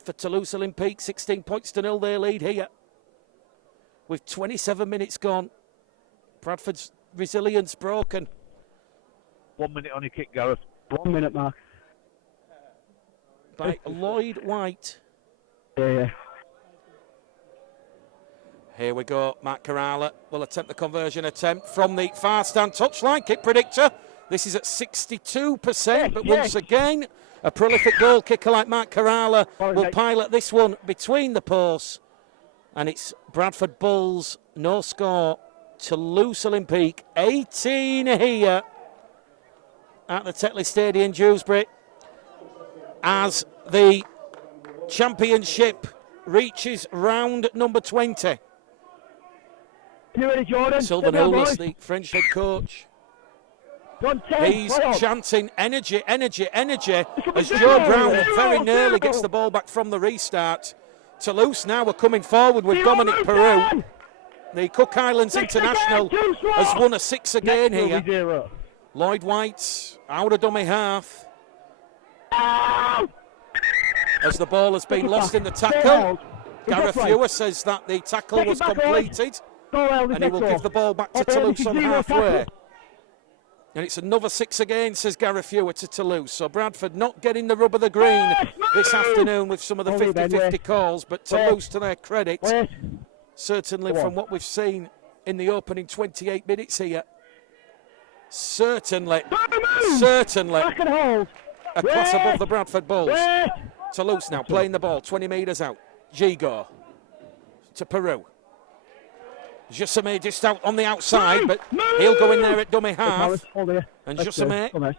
for Toulouse Olympique. 16 points to 0 they lead here. With 27 minutes gone. Bradford's resilience broken. 1 minute on your kick, Gareth. 1 minute, Mark. By Lloyd White. Yeah. Here we go. Matt Kerala will attempt the conversion attempt from the far stand touchline. Kick predictor. This is at 62%, but once again, a prolific goal kicker like Matt Kerala will pilot this one between the posts. And it's Bradford Bulls, no score. Toulouse Olympique, 18 here at the Tetley Stadium, Dewsbury, as the championship reaches round number 20. You ready, Jordan? Sylvain Houlis, the French head coach. He's chanting energy, energy, energy as Joe Brown very nearly gets the ball back from the restart. Toulouse now are coming forward with Dominic Peru. The Cook Islands international has won a 6 again here. Lloyd White out of dummy half. As the ball has been lost in the tackle. Gareth Fewer says that the tackle was completed. And he will give the ball back to Toulouse on halfway. And it's another 6 again, says Gareth Fewer to Toulouse. So Bradford not getting the rub of the green this afternoon with some of the 50-50 calls, but Toulouse, to their credit, certainly from what we've seen in the opening 28 minutes here, certainly a class above the Bradford Bulls. Toulouse now playing the ball 20 metres out. Gigot to Peru. Jossame just out on the outside, but he'll go in there at dummy half. And Jossame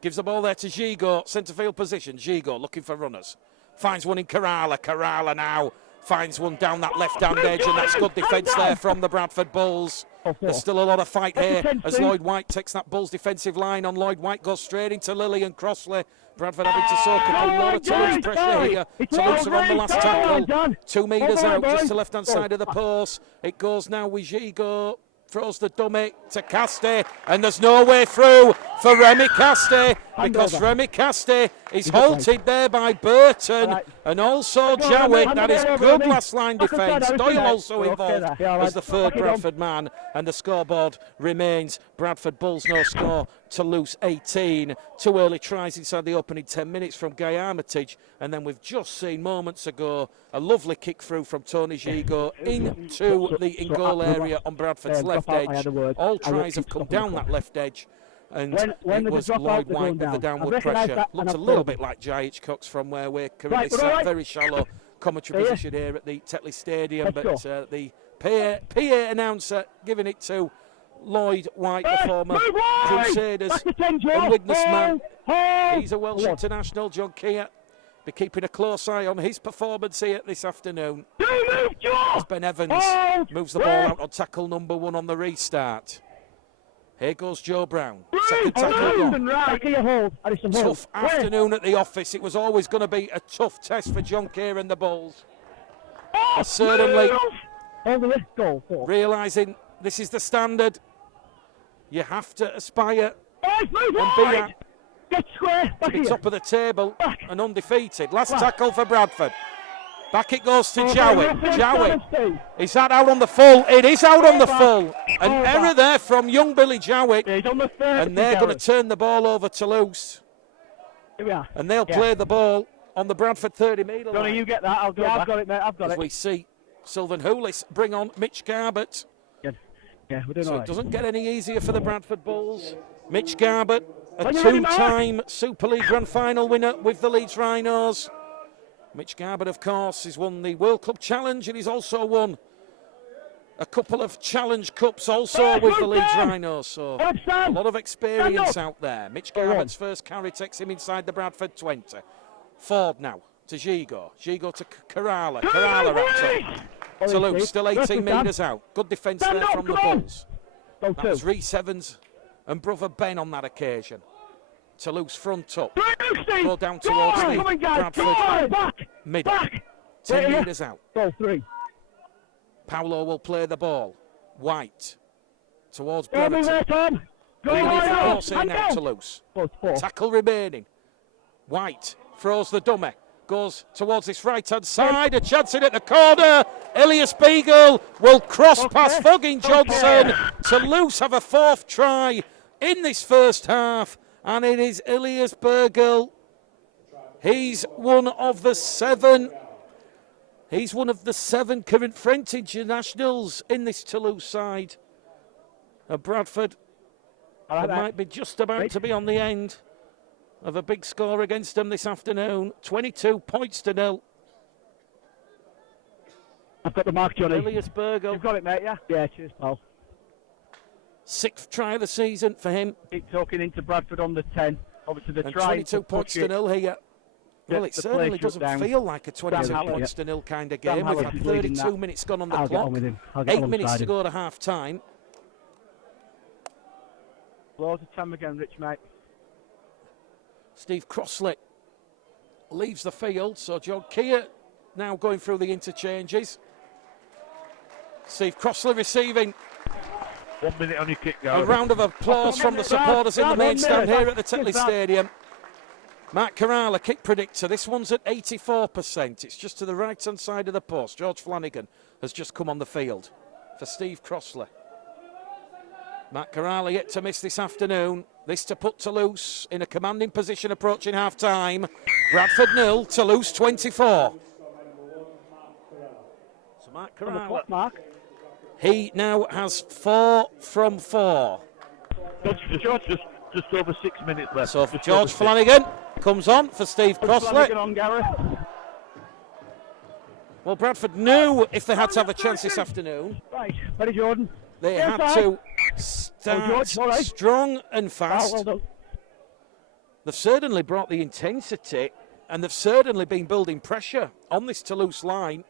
gives the ball there to Gigot, centre field position. Gigot looking for runners. Finds one in Kerala. Kerala now finds one down that left-hand edge, and that's good defence there from the Bradford Bulls. There's still a lot of fight here as Lloyd White takes that Bulls defensive line on. Lloyd White goes straight into Lilly and Crossley. Bradford having to soak up a lot of Toulouse pressure here. Toulouse are on the last tackle. 2 metres out, just to the left-hand side of the post. It goes now with Gigot. Throws the dummy to Castey, and there's no way through for Remy Castey, because Remy Castey is halted there by Burton and also Jowett. That is good last line defence. Doyle also involved as the third Bradford man, and the scoreboard remains Bradford Bulls no score, Toulouse 18. 2 early tries inside the opening 10 minutes from Guy Armitage, and then we've just seen moments ago a lovely kick through from Tony Gigot into the in-goal area on Bradford's left edge. All tries have come down that left edge, and it was Lloyd White with the downward pressure. Looks a little bit like Jai Hitchcock's from where we're currently sat, very shallow commentary position here at the Tetley Stadium, but the PA announcer giving it to Lloyd White, the former Crusaders and Widnes man. He's a Welsh international, John Keir. Be keeping a close eye on his performance here this afternoon. As Ben Evans moves the ball out on tackle number 1 on the restart. Here goes Joe Brown. Second tackle gone. Tough afternoon at the office. It was always going to be a tough test for John Keir and the Bulls. Certainly realising this is the standard you have to aspire and be at. To be top of the table and undefeated. Last tackle for Bradford. Back it goes to Jowett. Jowett. Is that out on the full? It is out on the full. An error there from young Billy Jowett. And they're going to turn the ball over to Toulouse. And they'll play the ball on the Bradford 30-metre line. You get that. I've got it, mate. I've got it. As we see Sylvain Houlis bring on Mitch Garbett. Yeah, we're doing so all right. It doesn't get any easier for the Bradford Bulls. Mitch Garbett, a 2-time Super League Grand Final winner with the Leeds Rhinos. Mitch Garbett, of course, has won the World Club Challenge, and he's also won a couple of Challenge Cups also with the Leeds Rhinos. So a lot of experience out there. Mitch Garbett's first carry takes him inside the Bradford 20. Ford now to Gigot. Gigot to Kerala. Kerala wraps up. Toulouse still 18 metres out. Good defence there from the Bulls. That was Rhys Evans and brother Ben on that occasion. Toulouse front up. Go down towards the Bradford middle. 10 metres out. Paolo will play the ball. White towards Brereton. Going in for course here now, Toulouse. Tackle remaining. White throws the dummy. Goes towards this right-hand side. A chance in at the corner. Elias Beagle will cross past Fogging Johnson. Toulouse have a 4th try in this first half. And it is Elias Beagle. He's one of the 7. He's one of the 7 current French internationals in this Toulouse side. And Bradford might be just about to be on the end of a big score against them this afternoon. 22 points to 0. I've got the mark, Johnny. Ilias Bergel. You've got it, mate, yeah? Yeah, cheers, pal. 6th try of the season for him. Keep talking into Bradford on the 10. Obviously, the And try 22 points to 0 here. Well, it certainly doesn't feel like a 22 points to 0 kind of game. We've had 32 minutes gone on the clock. 8 minutes to go to half time. Loads of time again, Rich, mate. Steve Crossley leaves the field, so John Keir now going through the interchanges. Steve Crossley receiving 1 minute on your kick, a round of applause from the supporters in the main stand here at the Tetley Stadium. Mark Carrala, kick predictor. This one's at 84%. It's just to the right-hand side of the post. George Flanagan has just come on the field for Steve Crossley. Mark Carrala yet to miss this afternoon. This to put Toulouse in a commanding position approaching half-time. Bradford 0, Toulouse 24. So Mark Carrala, he now has 4 from 4. George, just over 6 minutes left. So George Flanagan comes on for Steve Crossley. Well, Bradford knew if they had to have a chance this afternoon, right, ready, Jordan. They had to start strong and fast. They've certainly brought the intensity, and they've certainly been building pressure on this Toulouse line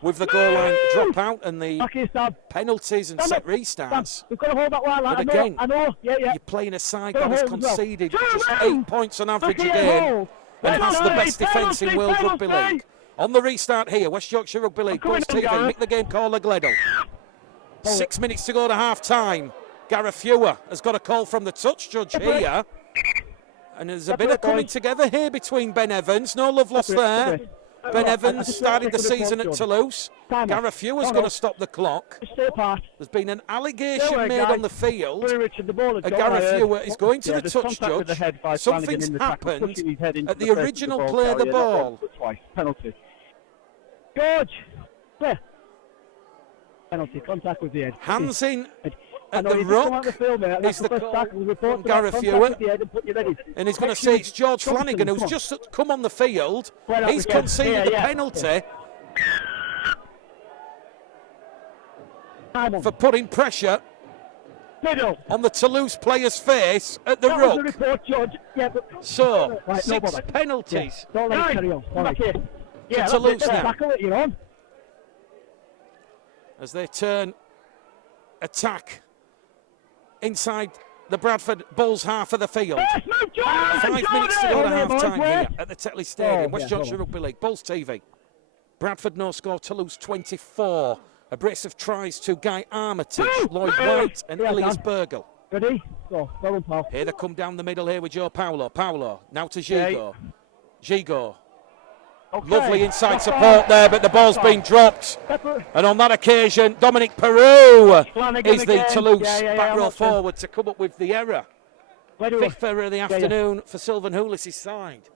with the goal line dropout and the penalties and set restarts. We've got to hold that line. But again, you're playing a side that has conceded just 8 points on average a game and has the best defence in World Rugby League. On the restart here, West Yorkshire Rugby League, Pulse TV, make the game caller Gleddle. 6 minutes to go to half-time. Gareth Fewer has got a call from the touch judge here. And there's a bit of coming together here between Ben Evans. No love lost there. Ben Evans started the season at Toulouse. Gareth Fewer's going to stop the clock. There's been an allegation made on the field. And Gareth Fewer is going to the touch judge. Something's happened at the original play of the ball. George! Clear. Penalty, contact with the head. Hands in at the ruck is the call from Gareth Fewer. And he's going to say it's George Flanagan, who's just come on the field. He's conceded the penalty for putting pressure on the Toulouse player's face at the ruck. So, 6 penalties to Toulouse now. As they turn attack inside the Bradford Bulls half of the field. 5 minutes to go to half-time here at the Tetley Stadium, West Yorkshire Rugby League, Bulls TV. Bradford no score, Toulouse 24. A brace of tries to Guy Armitage, Lloyd White and Ilias Bergel. Ready? Go, well pal. Here they come down the middle here with Joe Paulo. Paulo, now to Gigo. Gigo. Lovely inside support there, but the ball's been dropped. And on that occasion, Dominic Peru is the Toulouse back row forward to come up with the error. 5th error of the afternoon for Sylvan Houlis' side.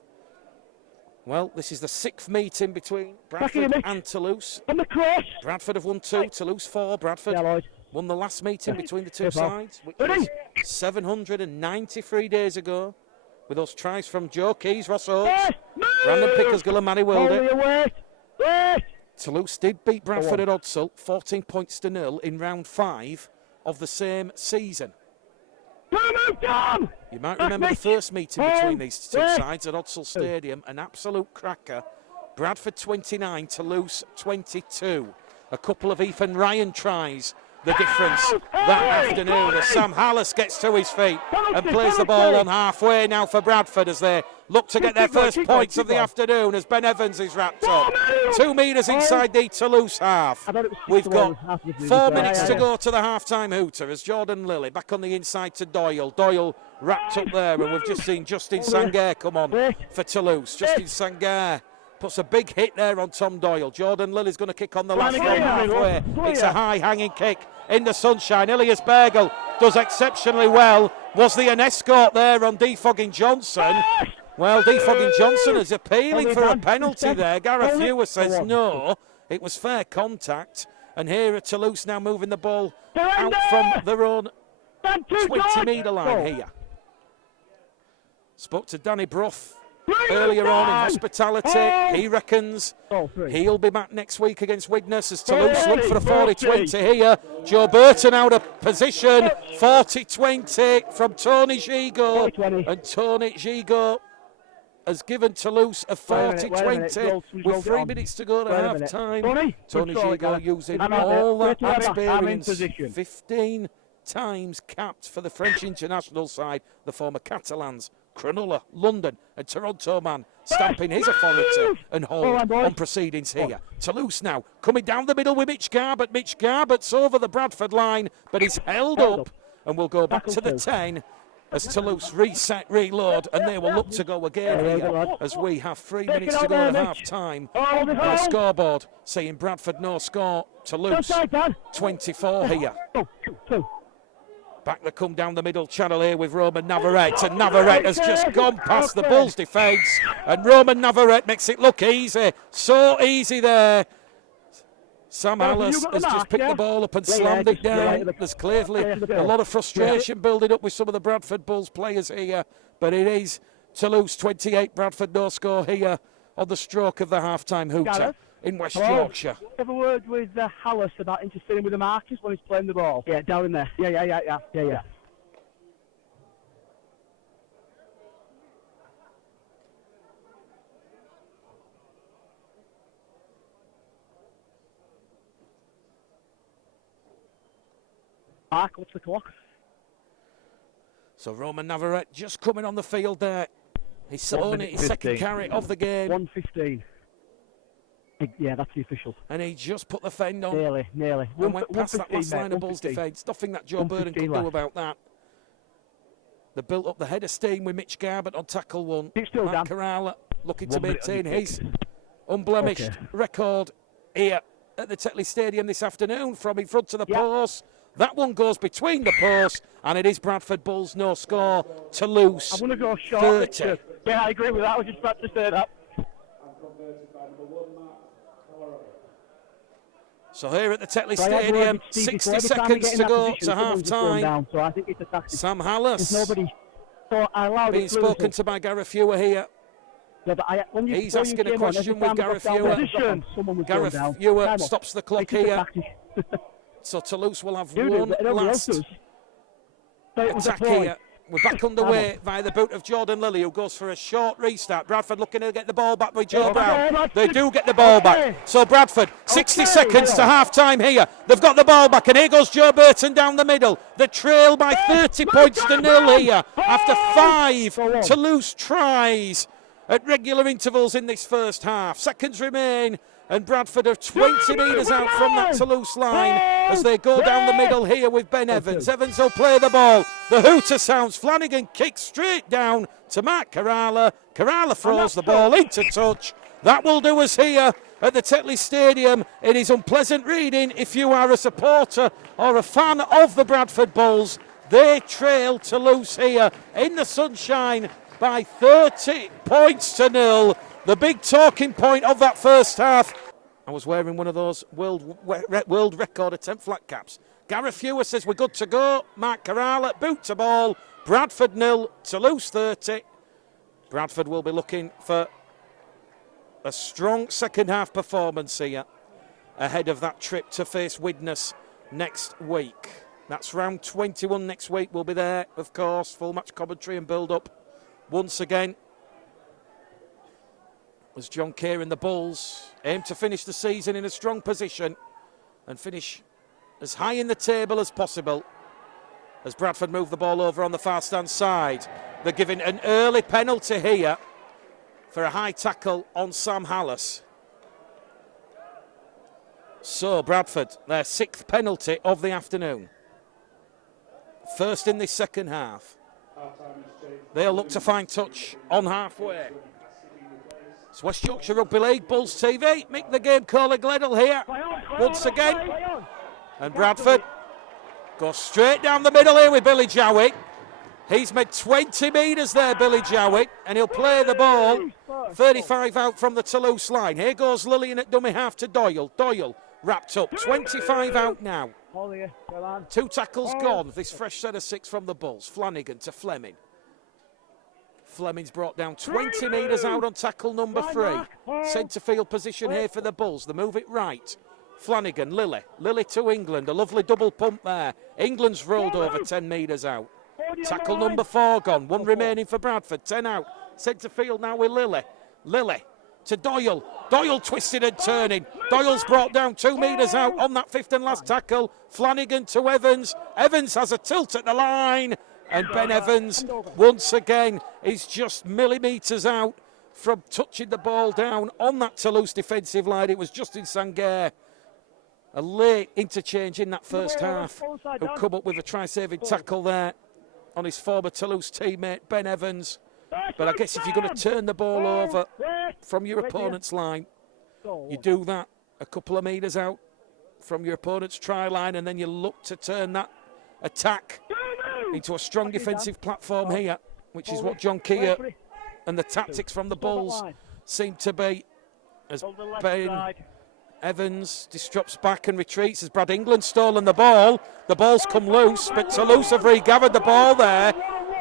Well, this is the 6th meeting between Bradford and Toulouse. Bradford have won 2, Toulouse 4. Bradford won the last meeting between the two sides, which was 793 days ago. With those tries from Joe Keys, Ross Oates, Brandon Pickersgill and Manny Wilder. Toulouse did beat Bradford at Odsal, 14 points to 0 in round 5 of the same season. You might remember the first meeting between these two sides at Odsal Stadium, an absolute cracker. Bradford 29, Toulouse 22. A couple of Ethan Ryan tries. The difference that afternoon as Sam Hallis gets to his feet and plays the ball on halfway now for Bradford as they look to get their first points of the afternoon as Ben Evans is wrapped up. 2 metres inside the Toulouse half. We've got 4 minutes to go to the half-time hooter as Jordan Lilly back on the inside to Doyle. Doyle wrapped up there and we've just seen Justin Sangaré come on for Toulouse. Justin Sangaré puts a big hit there on Tom Doyle. Jordan Lilly's going to kick on the last one halfway. It's a high hanging kick in the sunshine. Ilias Bergel does exceptionally well. Was there an escort there on Defogging Johnson? Well, Defogging Johnson is appealing for a penalty there. Gareth Fewer says no. It was fair contact. And here at Toulouse now moving the ball out from their own 20-metre line here. Spoke to Danny Brough earlier on in hospitality. He reckons Oh, 3. he'll be back next week against Widnes as Toulouse look for a 40-20 here. Joe Burton out of position. 40-20 from Tony Gigot. 40-20. And Tony Gigot has given Toulouse a 40-20 with 3 minutes to go to half time. Tony Gigot using all that experience. 15 times capped for the French international side, the former Catalans. Cronulla, London and Toronto man stamping his authority and hold on proceedings here. Toulouse now coming down the middle with Mitch Garbett. Mitch Garbett's over the Bradford line, but he's held up and will go back to the 10 as Toulouse reset, reload, and they will look to go again here as we have 3 minutes to go to half time. The scoreboard saying Bradford no score, Toulouse 24 here. Back they come down the middle channel here with Roman Navarrete, and Navarrete has just gone past the Bulls' defence, and Roman Navarrete makes it look easy, so easy there. Sam Hallis has just picked the ball up and slammed it down. There's clearly a lot of frustration building up with some of the Bradford Bulls players here, but it is Toulouse 28, Bradford no score here on the stroke of the half-time hooter in West Yorkshire. Have a word with Hallis about interfering with the markers when he's playing the ball. Yeah, down in there. Yeah. Mark, what's the clock? So Roman Navarrete just coming on the field there. He's only his second carry of the game. 1:15. Yeah, that's the official. And he just put the fend on. Nearly. And went past that last line of Bulls defence. Nothing that Joe Burton could do about that. They built up the head of steam with Mitch Garbett on tackle 1. Matt Corrala looking to maintain his unblemished record here at the Tetley Stadium this afternoon from in front of the post. That one goes between the posts, and it is Bradford Bulls no score. Toulouse. I'm going to go short. 30. Yeah, I agree with that. I was just about to say that. So here at the Tetley Stadium, 60 seconds to go to half time. So I think it's Sam Hallis being being spoken to by Gareth Fewer here. He's asking a question with Gareth Fewer. Gareth Fewer stops the clock here. So Toulouse will have one last attack here. We're back underway via the boot of Jordan Lilly, who goes for a short restart. Bradford looking to get the ball back with Joe Brown. They do get the ball back. So Bradford, 60 seconds to half-time here. They've got the ball back, and here goes Joe Burton down the middle. The trail by 30 points to 0 here after 5 Toulouse tries at regular intervals in this first half. Seconds remain, and Bradford are 20 metres out from that Toulouse line as they go down the middle here with Ben Evans. Evans will play the ball. The hooter sounds. Flanagan kicks straight down to Matt Corrala. Corrala throws the ball into touch. That will do us here at the Tetley Stadium. It is unpleasant reading if you are a supporter or a fan of the Bradford Bulls. They trail Toulouse here in the sunshine by 30 points to 0. The big talking point of that first half. I was wearing one of those world record attempt flat caps. Gareth Fewer says we're good to go. Mark Corrala, boot to ball. Bradford 0, Toulouse 30. Bradford will be looking for a strong second half performance here ahead of that trip to face Widnes next week. That's round 21 next week. We'll be there, of course. Full match commentary and build-up once again. As John Kerr and the Bulls aim to finish the season in a strong position and finish as high in the table as possible. As Bradford move the ball over on the far stand side, they're giving an early penalty here for a high tackle on Sam Hallis. So Bradford, their 6th penalty of the afternoon. First in this second half. They'll look to find touch on halfway. It's West Yorkshire Rugby League, Bulls TV. Mick the game caller Gledhill here once again. And Bradford goes straight down the middle here with Billy Jowett. He's made 20 metres there, Billy Jowett, and he'll play the ball 35 out from the Toulouse line. Here goes Lillian at dummy half to Doyle. Doyle wrapped up, 25 out now. 2 tackles gone, this fresh set of 6 from the Bulls. Flanagan to Fleming. Fleming's brought down 20 metres out on tackle number 3. Centre field position here for the Bulls. They move it right. Flanagan, Lilly to England. A lovely double pump there. England's rolled over 10 metres out. Tackle number 4 gone. 1 remaining for Bradford. 10 out. Centre field now with Lilly. Lilly to Doyle. Doyle twisted and turning. Doyle's brought down 2 metres out on that 5th and last tackle. Flanagan to Evans. Evans has a tilt at the line. And Ben Evans, once again, is just millimetres out from touching the ball down on that Toulouse defensive line. It was Justin Sanguer, a late interchange in that first half, who come up with a try-saving tackle there on his former Toulouse teammate, Ben Evans. But I guess if you're going to turn the ball over from your opponent's line, you do that a couple of metres out from your opponent's try line, and then you look to turn that attack into a strong defensive platform here, which is what John Keir and the tactics from the Bulls seem to be. As Ben Evans disrupts back and retreats, as Brad England stolen the ball. The ball's come loose, but Toulouse have regathered the ball there.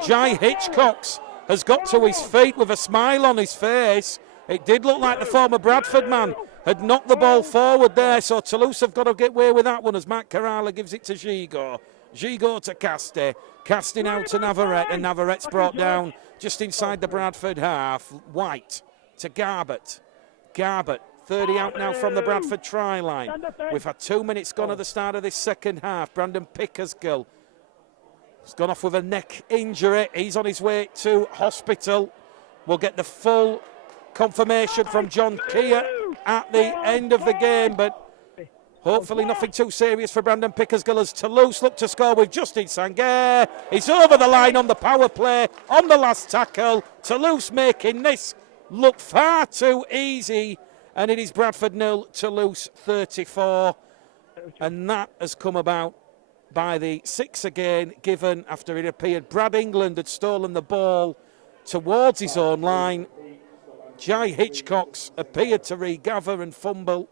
Jai Hitchcocks has got to his feet with a smile on his face. It did look like the former Bradford man had knocked the ball forward there, so Toulouse have got to get away with that one as Matt Carrala gives it to Gigot. Gigot to Casti, casting out to Navarrete, and Navarrete's brought down just inside the Bradford half. White to Garbett. Garbett, 30 out now from the Bradford try line. We've had 2 minutes gone at the start of this second half. Brandon Pickersgill has gone off with a neck injury. He's on his way to hospital. We'll get the full confirmation from John Keir at the end of the game, but hopefully nothing too serious for Brandon Pickersgill as Toulouse look to score with Justin Sanguer. He's over the line on the power play on the last tackle. Toulouse making this look far too easy, and it is Bradford 0, Toulouse 34. And that has come about by the 6 again given after it appeared Brad England had stolen the ball towards his own line. Jai Hitchcocks appeared to regather and fumble.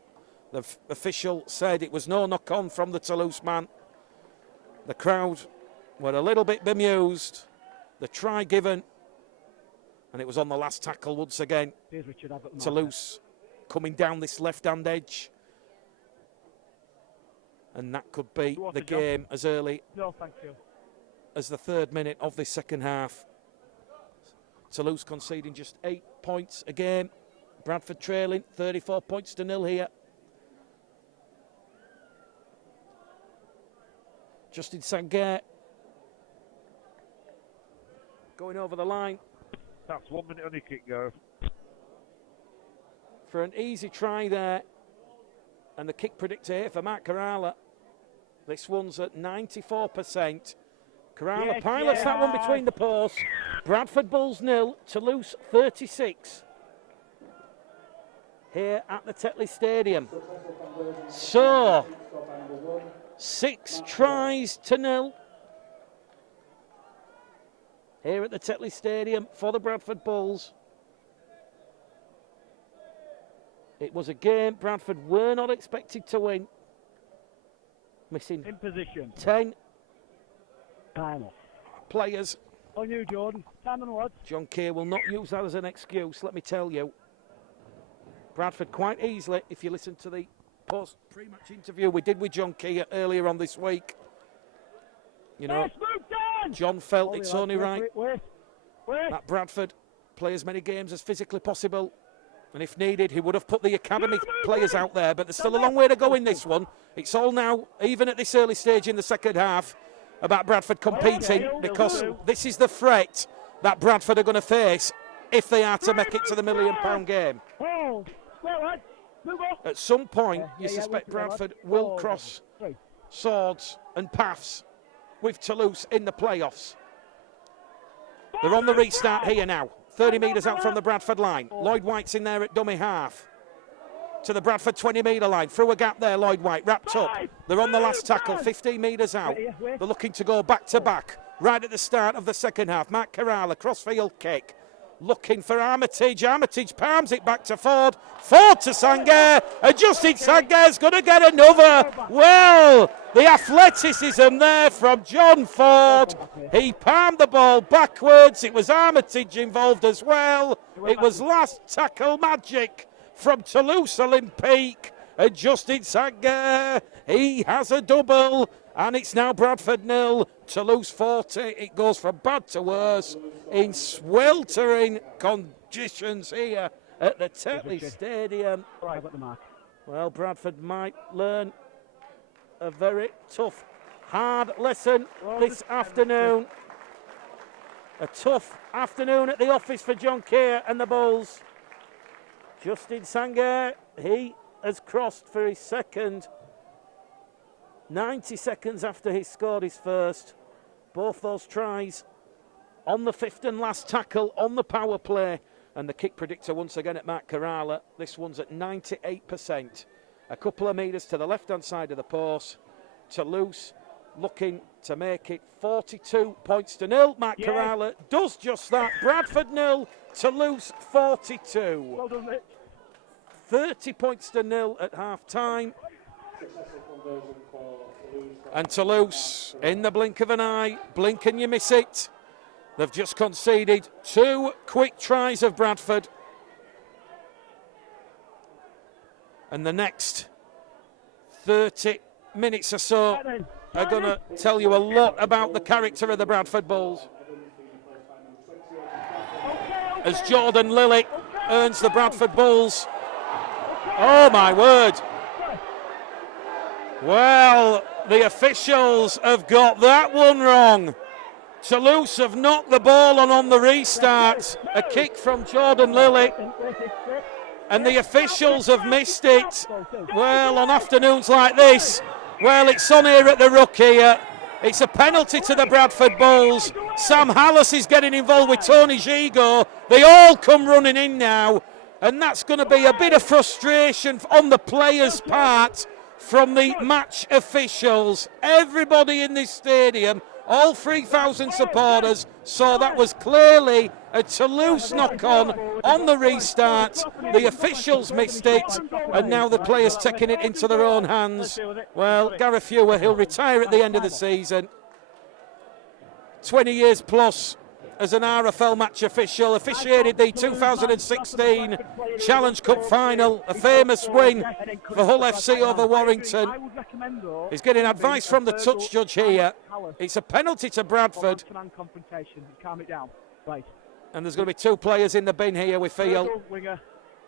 The official said it was no knock-on from the Toulouse man. The crowd were a little bit bemused. The try given, and it was on the last tackle once again. Toulouse coming down this left-hand edge. And that could be the game as early as the 3rd minute of this second half. Toulouse conceding just 8 points a game. Bradford trailing 34 points to 0 here. Justin Sanguer going over the line. That's 1 minute on your kick, go. For an easy try there. And the kick predictor here for Matt Carrala. This one's at 94%. Carrala pilots that one between the posts. Bradford Bulls 0, Toulouse 36. Here at the Tetley Stadium. So, 6 tries to 0. Here at the Tetley Stadium for the Bradford Bulls. It was a game Bradford were not expected to win. Missing in position. 10 Time players. On you, Jordan. Time on what? John Keir will not use that as an excuse, let me tell you. Bradford quite easily, if you listen to the pre-match interview we did with John Keir earlier on this week. You know, John felt it's only right that Bradford play as many games as physically possible. And if needed, he would have put the academy players out there. But there's still a long way to go in this one. It's all now, even at this early stage in the second half, about Bradford competing, because this is the threat that Bradford are going to face if they are to make it to the £1 million game. At some point, you suspect Bradford will cross swords and paths with Toulouse in the playoffs. They're on the restart here now. 30 metres out from the Bradford line. Lloyd White's in there at dummy half. To the Bradford 20-metre line. Through a gap there, Lloyd White wrapped up. They're on the last tackle, 15 metres out. They're looking to go back-to-back right at the start of the second half. Matt Carrala, crossfield kick. looking for Armitage. Armitage palms it back to Ford. Ford to Sangaré, and Justin Sangaré's going to get another. Well, the athleticism there from John Ford. He palmed the ball backwards. It was Armitage involved as well. It was last tackle magic from Toulouse Olympique. And Justin Sangaré, he has a double. And it's now Bradford 0, Toulouse 40. It goes from bad to worse in sweltering conditions here at the Tetley Stadium. Well, Bradford might learn a very tough, hard lesson this afternoon. A tough afternoon at the office for John Keir and the Bulls. Justin Sangaré, he has crossed for his second. 90 seconds after he scored his first. Both those tries on the fifth and last tackle on the power play. And the kick predictor once again at Mark Kerala. This one's at 98%. A couple of metres to the left-hand side of the post. Toulouse looking to make it 42 points to 0. Mark Kerala does just that. Bradford 0, Toulouse 42. Well done, Rich. 30 points to 0 at half-time. And Toulouse, in the blink of an eye, blink and you miss it. They've just conceded 2 quick tries of Bradford. And the next 30 minutes or so are going to tell you a lot about the character of the Bradford Bulls. As Jordan Lilly earns the Bradford Bulls. Oh my word. Well, the officials have got that one wrong. Toulouse have knocked the ball on the restart. A kick from Jordan Lilly. And the officials have missed it. Well, on afternoons like this, well, it's on here at the Ruck here. It's a penalty to the Bradford Bulls. Sam Hallis is getting involved with Tony Gigot. They all come running in now. And that's going to be a bit of frustration on the players' part from the match officials. Everybody in this stadium, all 3,000 supporters, saw that was clearly a Toulouse knock-on the restart. The officials missed it, and now the players taking it into their own hands. Well, Gareth Ewer, he'll retire at the end of the season. 20 years plus as an RFL match official, officiated the 2016 Challenge Cup final, a famous win for Hull FC over Warrington. He's getting advice from the touch judge here. It's a penalty to Bradford. And there's going to be 2 players in the bin here, we feel.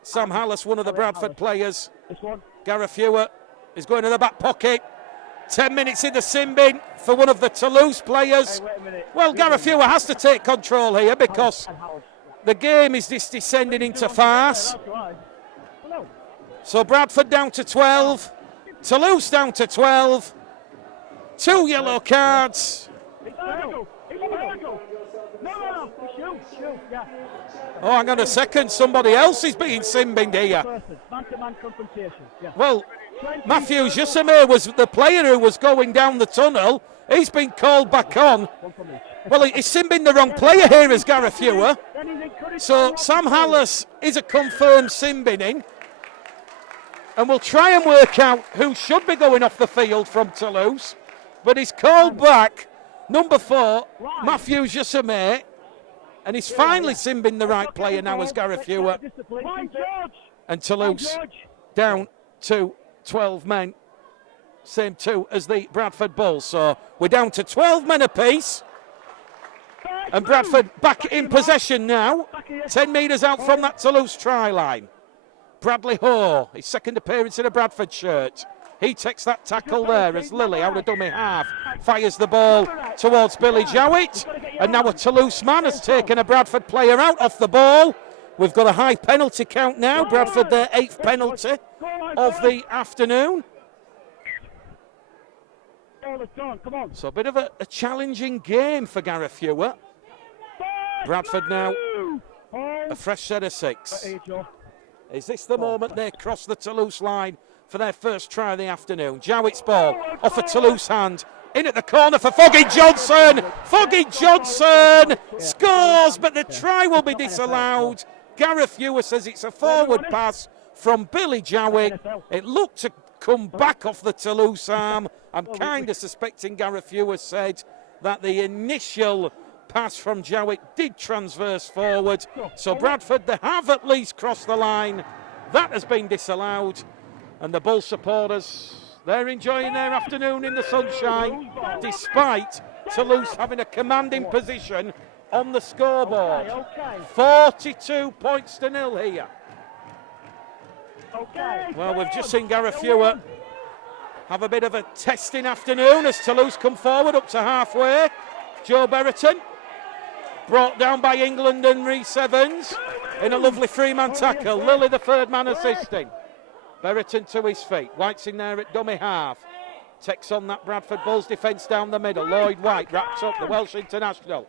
Sam Hallis, one of the Bradford players. Gareth Ewer is going to the back pocket. 10 minutes in the sin bin for one of the Toulouse players. Well, Gareth Ewer has to take control here because the game is just descending into farce. So Bradford down to 12. Toulouse down to 12. 2 yellow cards. Oh, hang on a second. Somebody else is being sin-binned here. Well, Matthew Jusame was the player who was going down the tunnel. He's been called back on. Well, he's sin-binned the wrong player here as Gareth Ewer. So Sam Hallis is a confirmed sin-binning. And we'll try and work out who should be going off the field from Toulouse. But he's called back number 4, Matthew Jusame. And he's finally sin-binned the right player now as Gareth Ewer. And Toulouse down to 12 men. Same 2 as the Bradford Bulls. So we're down to 12 men apiece. And Bradford back in possession now. 10 metres out from that Toulouse try line. Bradley Hoare, his second appearance in a Bradford shirt. He takes that tackle there as Lilly, out of dummy half, fires the ball towards Billy Jowett. And now a Toulouse man has taken a Bradford player out off the ball. We've got a high penalty count now. Bradford, their 8th penalty of the afternoon. So a bit of a challenging game for Gareth Ewer. Bradford now a fresh set of 6. Is this the moment they cross the Toulouse line for their first try of the afternoon? Jowett's ball off a Toulouse hand In at the corner for Foggy Johnson. Foggy Johnson scores, but the try will be disallowed. Gareth Ewer says it's a forward pass from Billy Jowett. It looked to come back off the Toulouse arm. I'm kind of suspecting Gareth Ewer said that the initial pass from Jowett did transverse forward. So Bradford, they have at least crossed the line. That has been disallowed. And the Bull supporters, they're enjoying their afternoon in the sunshine, despite Toulouse having a commanding position on the scoreboard. 42 points to nil here. Well, we've just seen Gareth Ewer have a bit of a testing afternoon as Toulouse come forward up to halfway. Joe Berriton brought down by England and Rhys Evans in a lovely three-man tackle. Lilly, the third man, assisting. Berriton to his feet. White's in there at dummy half. Takes on that Bradford Bulls defence down the middle. Lloyd White wraps up the Welsh international.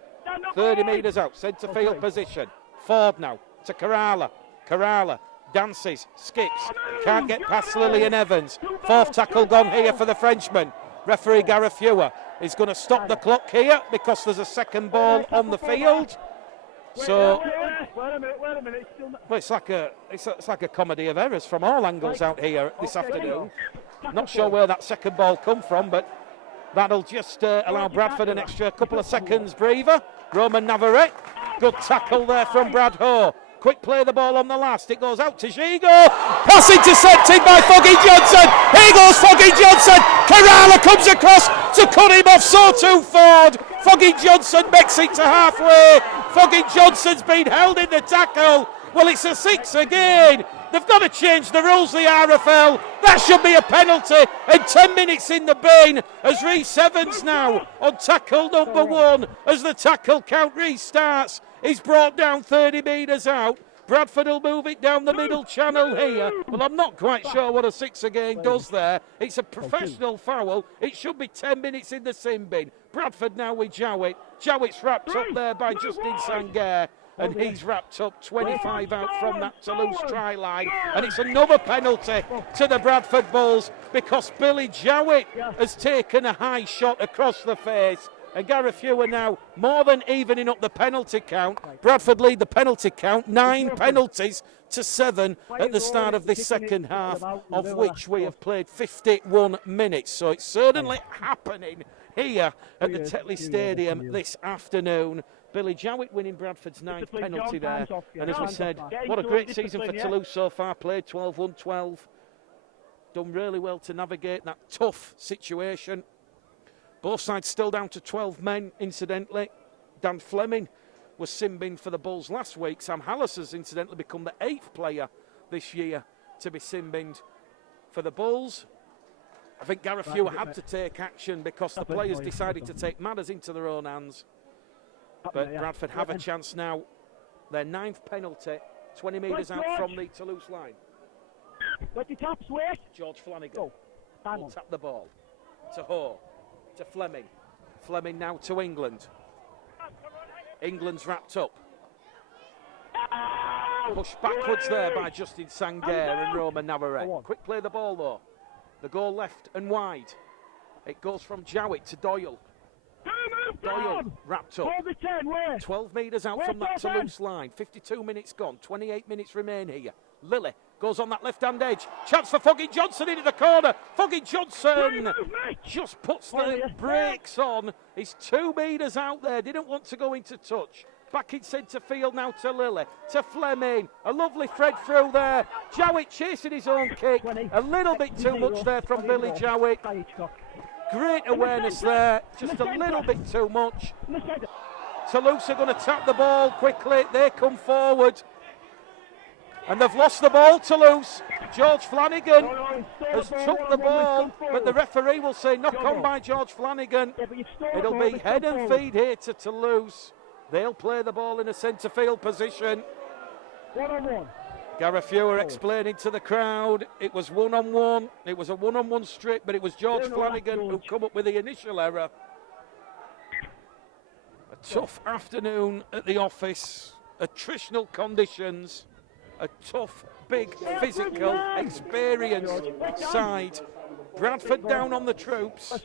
30 metres out, centre field position. Ford now to Kerala. Kerala dances, skips, can't get past Lilly and Evans. Fourth tackle gone here for the Frenchman. Referee Gareth Ewer is going to stop the clock here because there's a second ball on the field. So, well, it's like a comedy of errors from all angles out here this afternoon. Not sure where that second ball come from, but that'll just allow Bradford an extra couple of seconds breather. Roman Navarrete, good tackle there from Brad Ho. Quick play the ball on the last. It goes out to Gigo. Pass intercepted by Foggy Johnson. Here goes Foggy Johnson. Kerala comes across to cut him off. So too Ford. Foggy Johnson makes it to halfway. Foggy Johnson's been held in the tackle. Well, it's a 6 again. They've got to change the rules, the RFL. That should be a penalty. And 10 minutes in the bin as Rhys Evans now on tackle number 1 as the tackle count restarts. He's brought down 30 metres out. Bradford will move it down the middle channel here. Well, I'm not quite sure what a 6 again does there. It's a professional foul. It should be 10 minutes in the sin bin. Bradford now with Jowett. Jowett's wrapped up there by Justin Sangaré. And he's wrapped up 25 out from that Toulouse try line. And it's another penalty to the Bradford Bulls because Billy Jowett has taken a high shot across the face. And Gareth Ewer now more than evening up the penalty count. Bradford lead the penalty count, 9 penalties to 7 at the start of this second half, of which we have played 51 minutes. So it's certainly happening here at the Tetley Stadium this afternoon. Billy Jowett winning Bradford's 9th penalty there. And as we said, what a great season for Toulouse so far. Played 12-1-12. Done really well to navigate that tough situation. Both sides still down to 12 men, incidentally. Dan Fleming was sin-binned for the Bulls last week. Sam Hallis has incidentally become the 8th player this year to be sin-binned for the Bulls. I think Gareth Ewer had to take action because the players decided to take matters into their own hands. But Bradford have a chance now. Their 9th penalty, 20 metres out from the Toulouse line. George Flanagan will tap the ball to Ho, to Fleming. Fleming now to England. England's wrapped up. Pushed backwards there by Justin Sangaré and Roman Navarrete. Quick play the ball though. The goal left and wide. It goes from Jowett to Doyle. Doyle wrapped up. 12 metres out from that Toulouse line. 52 minutes gone. 28 minutes remain here. Lilly goes on that left-hand edge. Chance for Foggy Johnson into the corner. Foggy Johnson just puts the brakes on. He's 2 metres out there. Didn't want to go into touch. Back in centre field now to Lilly. To Fleming. A lovely thread through there. Jowett chasing his own kick. A little bit too much there from Billy Jowett. Great awareness there. Just a little bit too much. Toulouse are going to tap the ball quickly. They come forward. And they've lost the ball, Toulouse. George Flanagan has took the ball, but the referee will say knock on by George Flanagan. It'll be head and feet here to Toulouse. They'll play the ball in a centre field position. Gareth Ewer explaining to the crowd it was one-on-one. It was a one-on-one strip, but it was George Flanagan who come up with the initial error. A tough afternoon at the office. Attritional conditions. A tough, big, physical, experienced side. Bradford down on the troops.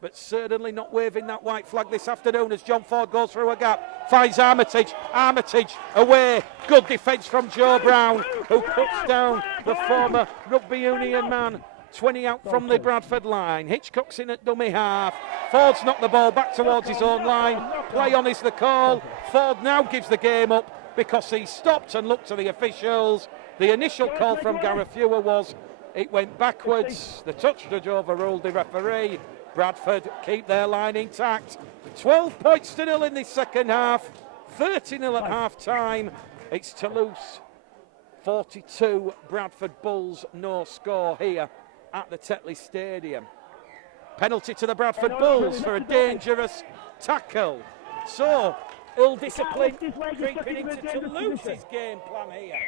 but certainly not waving that white flag this afternoon as John Ford goes through a gap, finds Armitage away, good defence from Joe Brown, who cuts down the former rugby union man. 20 out from the Bradford line. Hitchcock's in at dummy half. Ford's knocked the ball back towards his own line. Play on is the call. Ford now gives the game up because he stopped and looked to the officials. The initial call from Gareth Fewer was it went backwards. The touch judge overruled the referee. Bradford keep their line intact. 12 points to 0 in the second half. 30-0 at half time. It's Toulouse 42, Bradford Bulls no score here at the Tetley Stadium. Penalty to the Bradford Bulls for a dangerous tackle. So, ill discipline creeping into Toulouse's game plan here.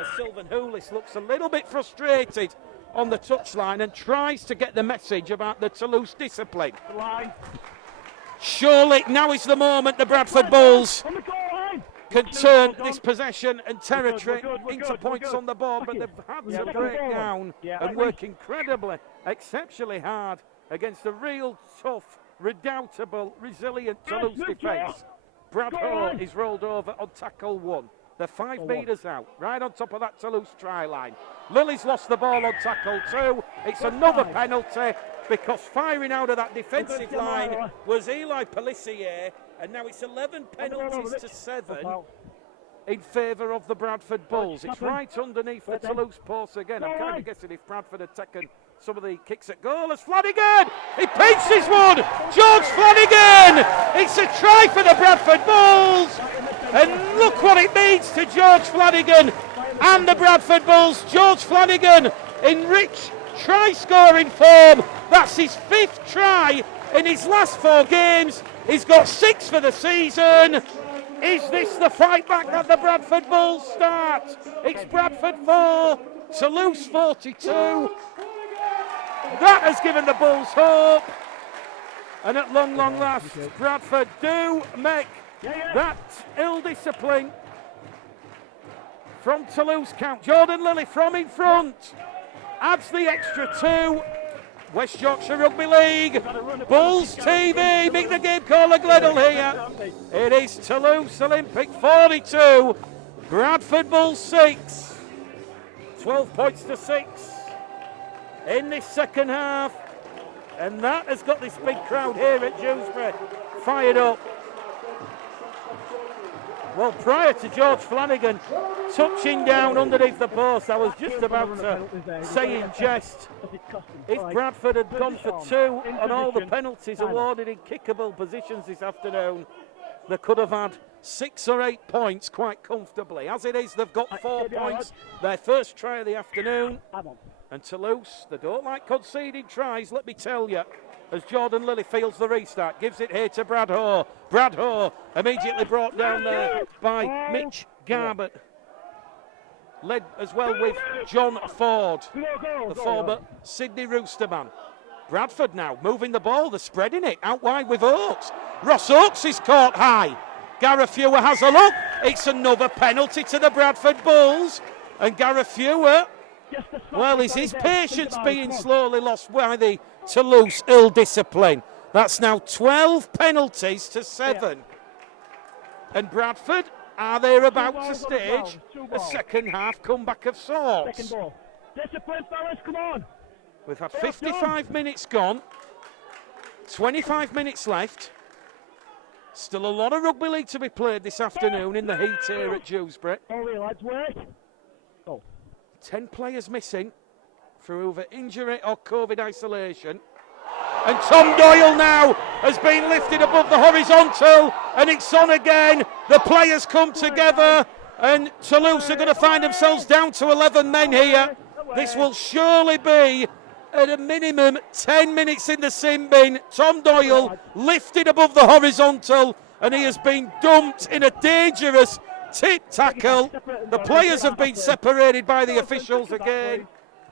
As Sylvan Houlis looks a little bit frustrated on the touchline and tries to get the message about the Toulouse discipline. Surely now is the moment the Bradford Bulls can turn this possession and territory into points on the board, but they've had to break down and work incredibly, exceptionally hard against a real tough, redoubtable, resilient Toulouse defence. Bradford is rolled over on tackle 1. They're 5 metres out, right on top of that Toulouse try line. Lily's lost the ball on tackle 2. It's another penalty because firing out of that defensive line was Eli Pelissier, and now it's 11 penalties to 7 in favour of the Bradford Bulls. It's right underneath the Toulouse post again. I'm kind of guessing if Bradford had taken some of the kicks at goal. As Flanagan, he pinches one. George Flanagan. It's a try for the Bradford Bulls. And look what it means to George Flanagan and the Bradford Bulls. George Flanagan in rich try-scoring form. That's his 5th try in his last 4 games. He's got 6 for the season. Is this the fight back that the Bradford Bulls start? It's Bradford 4, Toulouse 42. That has given the Bulls hope. And at long last, Bradford do make that ill discipline from Toulouse count. Jordan Lilly from in front adds the extra 2. West Yorkshire Rugby League, Bulls TV, make the game caller Gledall here. It is Toulouse Olympique 42, Bradford Bulls 6. 12 points to 6 in this second half. And that has got this big crowd here at Dewsbury fired up. Well, prior to George Flanagan touching down underneath the post, I was just about to say in jest, if Bradford had gone for 2 on all the penalties awarded in kickable positions this afternoon, they could have had 6 or 8 points quite comfortably. As it is, they've got 4 points, their first try of the afternoon. And Toulouse, they don't like conceding tries, let me tell you. As Jordan Lilly feels the restart, gives it here to Brad Hoare. Brad Hoare immediately brought down there by Mitch Garbutt. Led as well with John Ford, the former Sydney Roosterman. Bradford now moving the ball, they're spreading it out wide with Oakes. Ross Oakes is caught high. Gareth Fewer has a look. It's another penalty to the Bradford Bulls. And Gareth Fewer, well, is his patience being slowly lost by the Toulouse ill discipline? That's now 12 penalties to 7. And Bradford, are they about to stage a second half comeback of sorts? Discipline, fellas, come on. We've had 55 minutes gone, 25 minutes left. Still a lot of rugby league to be played this afternoon in the heat here at Dewsbury. 10 players missing through either injury or COVID isolation. And Tom Doyle now has been lifted above the horizontal, and it's on again. The players come together, and Toulouse are going to find themselves down to 11 men here. This will surely be, at a minimum, 10 minutes in the sin bin. Tom Doyle lifted above the horizontal, and he has been dumped in a dangerous tip tackle. The players have been separated by the officials again.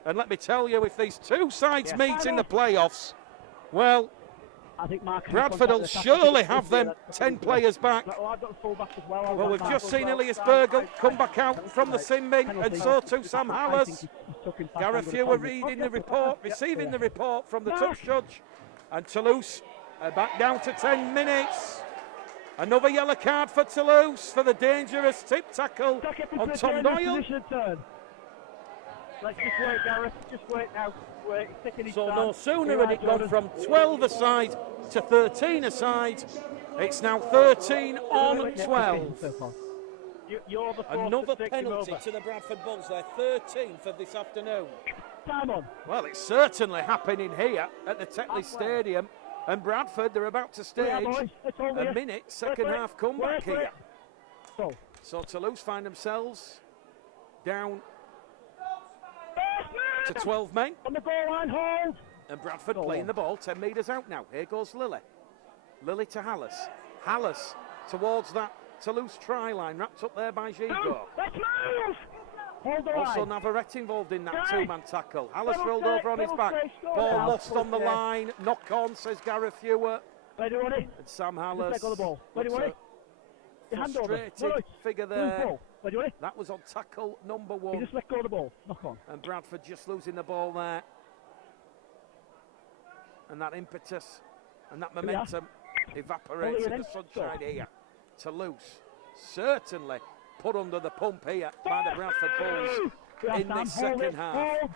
And let me tell you, if these two sides meet in the playoffs, well, Bradford will surely have them 10 players back. Well, we've just seen Elias Bergel come back out from the sin bin, and so too Sam Hallers. Gareth Fewer reading the report, receiving the report from the touch judge. And Toulouse are back down to 10 minutes. Another yellow card for Toulouse for the dangerous tip tackle on Tom Doyle. Let's just wait, Gareth. Just wait now. Wait. So no sooner had it gone from 12 aside to 13 aside. It's now 13 on 12. Another penalty to the Bradford Bulls. They're 13 for this afternoon. Time on. Well, it's certainly happening here at the Tetley Stadium. And Bradford, they're about to stage a minute, second half comeback here. So Toulouse find themselves down to 12 men. On the goal line, hold. And Bradford playing the ball 10 metres out now. Here goes Lily. Lily to Hallis. Hallis towards that Toulouse try line, wrapped up there by Gigot. Let's move! Also Navarrete involved in that two-man tackle. Hallis rolled over on his back. Ball lost on the line. Knock on, says Gareth Hewer. And Sam Hallis. Frustrated figure there. That was on tackle number 1. Just let go of the ball. Knock on. And Bradford just losing the ball there. And that impetus and that momentum evaporates in the sunshine here. Toulouse certainly put under the pump here by the Bradford Bulls in this second half.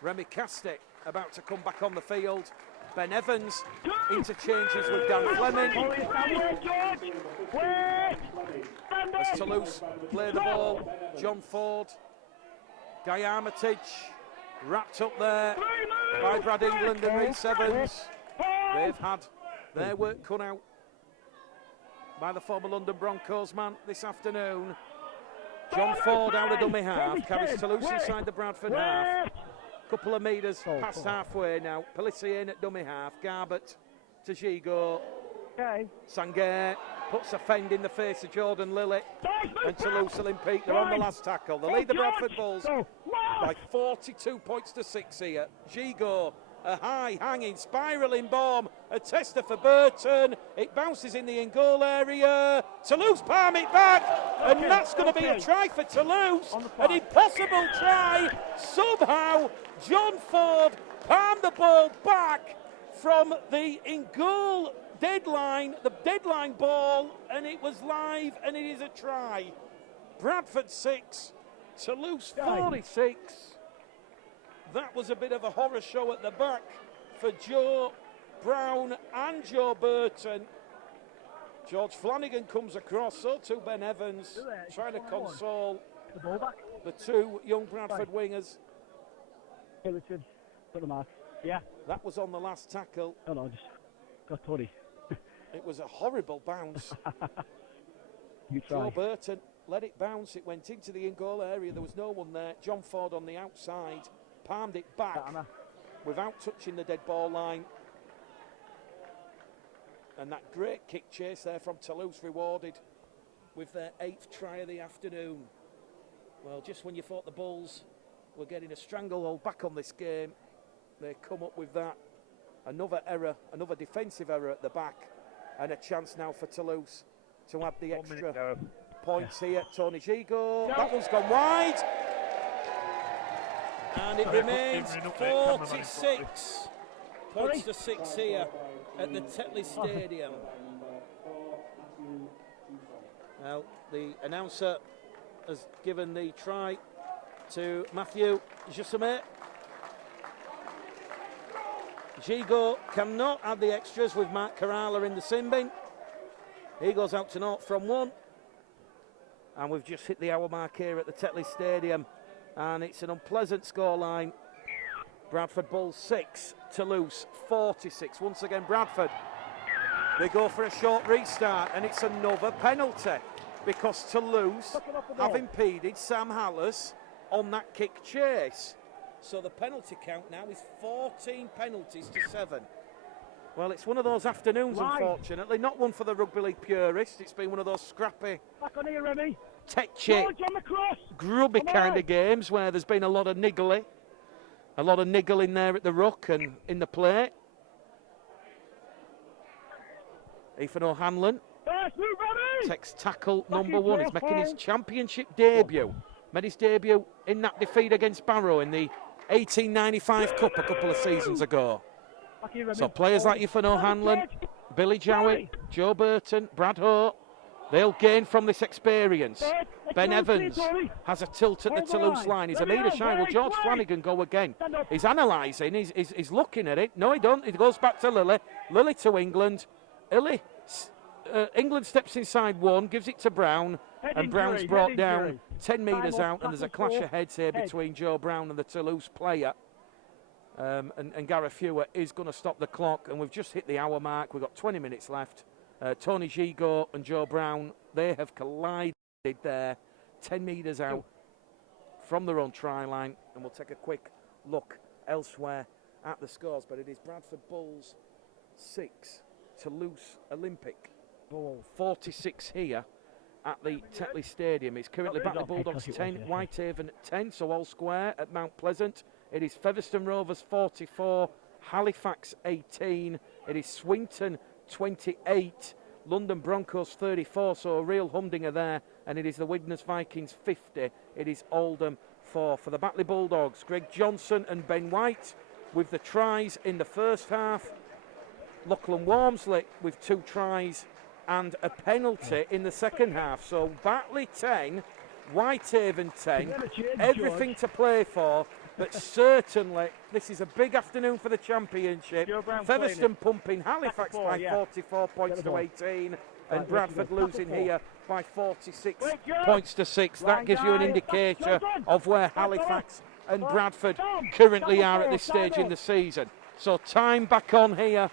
Remy Castic about to come back on the field. Ben Evans interchanges with Dan Fleming. As Toulouse play the ball, John Ford, Guy Armitage, wrapped up there by Brad England and Reece Evans. They've had their work cut out by the former London Broncos man this afternoon. John Ford out of dummy half, carries Toulouse inside the Bradford half. Couple of metres past halfway now. Pelissier in at dummy half, Garbett to Gigot. Sanguet puts a fend in the face of Jordan Lilly. And Toulouse Olympique, they're on the last tackle. They lead the Bradford Bulls by 42 points to 6 here. Gigot, a high hanging spiralling bomb, a tester for Burton. It bounces in the in-goal area. Toulouse palm it back, and that's going to be a try for Toulouse. An impossible try. Somehow John Ford palmed the ball back from the in-goal deadline, the deadline ball, and it was live, and it is a try. Bradford 6, Toulouse 46. That was a bit of a horror show at the back for Joe Brown and Joe Burton. George Flanagan comes across, so too Ben Evans, trying to console the two young Bradford wingers. Yeah. That was on the last tackle. No, just got Tony. It was a horrible bounce. Joe Burton let it bounce. It went into the in-goal area. There was no one there. John Ford on the outside palmed it back without touching the dead ball line. And that great kick chase there from Toulouse rewarded with their 8th try of the afternoon. Well, just when you thought the Bulls were getting a stranglehold back on this game, they come up with that. Another error, another defensive error at the back, and a chance now for Toulouse to add the extra points here. Tony Gigot, that one's gone wide. And it remains 46 points to 6 here at the Tetley Stadium. Now, the announcer has given the try to Matthew Jussamet. Gigot cannot add the extras with Mark Carala in the sin bin. He goes out to naught from 1. And we've just hit the hour mark here at the Tetley Stadium. And it's an unpleasant scoreline. Bradford Bulls 6, Toulouse 46. Once again, Bradford, they go for a short restart, and it's another penalty because Toulouse have impeded Sam Hallis on that kick chase. So the penalty count now is 14 penalties to 7. Well, it's one of those afternoons, unfortunately. Not one for the rugby league purists. It's been one of those scrappy, tetchy, grubby kind of games where there's been a lot of niggling there at the ruck and in the plate. Ethan O'Hanlon takes tackle number 1. He's making his championship debut. Made his debut in that defeat against Barrow in the 1895 Cup a couple of seasons ago. Back here, Remy. So players like Ethan O'Hanlon, Billy Jowett, Joe Burton, Brad Hope, they'll gain from this experience. Ben Evans has a tilt at the Toulouse line. He's a metre shy. Will George Flanagan go again? He's analysing. He's looking at it. No, he don't. It goes back to Lily. Lily to England. England steps inside one, gives it to Brown, and Brown's brought down 10 metres out, and there's a clash of heads here between Joe Brown and the Toulouse player. And Gareth Hewitt is going to stop the clock, and we've just hit the hour mark. We've got 20 minutes left. Tony Gigot and Joe Brown, they have collided there, 10 metres out from their own try line, and we'll take a quick look elsewhere at the scores, but it is Bradford Bulls 6, Toulouse Olympique 46 here at the Tetley Stadium. It's currently Batley Bulldogs 10, Whitehaven 10, so all square at Mount Pleasant. It is Featherstone Rovers 44, Halifax 18, it is Swinton 28, London Broncos 34, so a real humdinger there, and it is the Widnes Vikings 50, it is Oldham 4. For the Batley Bulldogs, Greg Johnson and Ben White with the tries in the first half, Lachlan Walmsley with 2 tries and a penalty in the second half. So Batley 10, Whitehaven 10, everything to play for, but certainly this is a big afternoon for the championship. Featherstone pumping Halifax by 44 points to 18, and Bradford losing here by 46 points to 6. That gives you an indicator of where Halifax and Bradford currently are at this stage in the season. So time back on here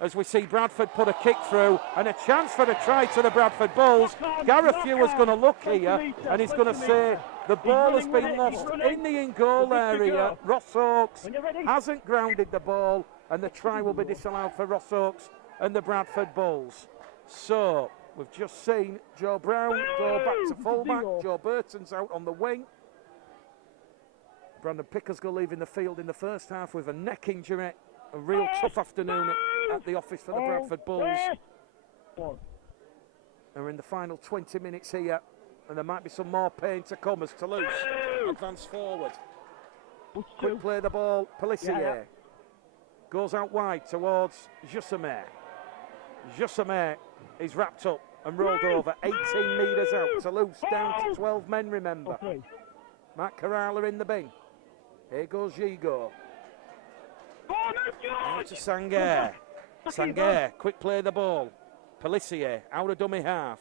as we see Bradford put a kick through, and a chance for the try to the Bradford Bulls. Gareth Hewitt's going to look here, and he's going to say the ball has been lost in the in-goal area. Ross Oakes hasn't grounded the ball, and the try will be disallowed for Ross Oakes and the Bradford Bulls. So we've just seen Joe Brown go back to fullback. Joe Burton's out on the wing. Brandon Pickersgill leaving the field in the first half with a neck injury. A real tough afternoon at the office for the Bradford Bulls. We're in the final 20 minutes here, and there might be some more pain to come as Toulouse advance forward. Quick play the ball, Pelissier. Goes out wide towards Jussamer. Jussamer is wrapped up and rolled over, 18 metres out. Toulouse down to 12 men, remember. Matt Carrala in the bin. Here goes Gigot. Out to Sangaire. Sangaire, quick play the ball. Pelissier, out of dummy half.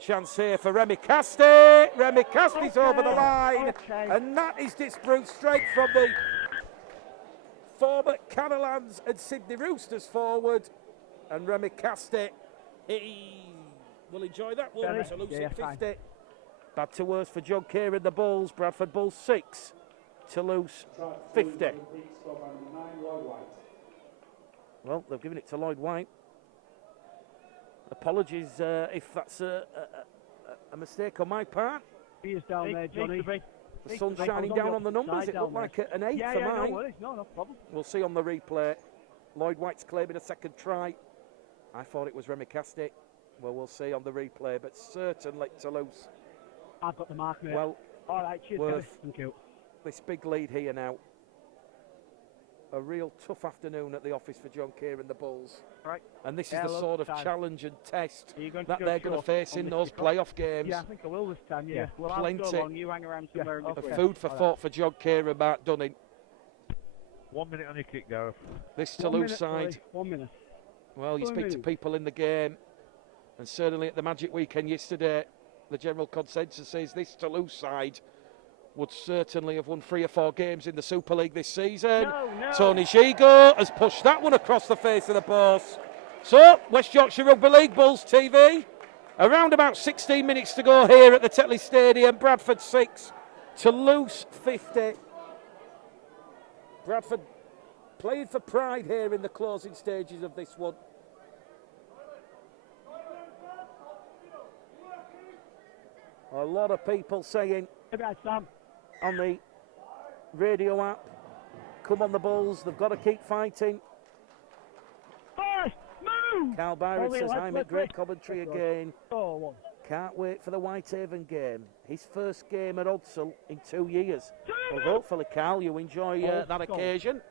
Chance here for Remy Casti. Remy Casti's over the line. And that is disproved straight from the former Catalans and Sydney Roosters forward. And Remy Casti, he will enjoy that one. Toulouse at 50. Bad to worse for John Kerr and the Bulls. Bradford Bulls 6. Toulouse 50. Well, they've given it to Lloyd White. Apologies if that's a mistake on my part. He is down there, Johnny. The sun's shining down on the numbers. It looked like an 8 for mine. No problem. We'll see on the replay. Lloyd White's claiming a second try. I thought it was Remy Casti. Well, we'll see on the replay, but certainly Toulouse. I've got the mark, mate. Well, all right, cheers, thank you. This big lead here now. A real tough afternoon at the office for John Kerr and the Bulls. Right. And this is the sort of challenge and test that go they're going to face in those playoff games. Yeah, I think I will this time, yeah. Well, plenty I'll go along, you hang around somewhere of food for thought for John Kerr and Mark Dunning. 1 minute on your kick, Gareth. This Toulouse side. 1 minute. Well, you speak to people in the game, and certainly at the Magic Weekend yesterday, the general consensus is this Toulouse side would certainly have won 3 or 4 games in the Super League this season. Tony Gigot has pushed that one across the face of the post. So, West Yorkshire Rugby League Bulls TV. Around about 16 minutes to go here at the Tetley Stadium. Bradford 6, Toulouse 50. Bradford playing for pride here in the closing stages of this one. A lot of people saying on the radio app, come on the Bulls, they've got to keep fighting. Carl Byron says, hi mate, great commentary again. Can't wait for the Whitehaven game. His first game at Odsal in 2 years. Well, hopefully, Carl, you enjoy that occasion.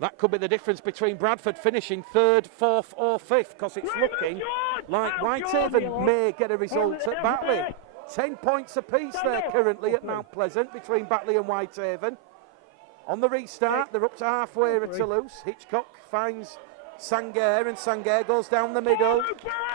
That could be the difference between Bradford finishing 3rd, 4th or 5th, because it's looking like Whitehaven may get a result at Batley. 10 points apiece there currently at Mount Pleasant between Batley and Whitehaven. On the restart, they're up to halfway at Toulouse. Hitchcock finds Sangair, and Sangair goes down the middle.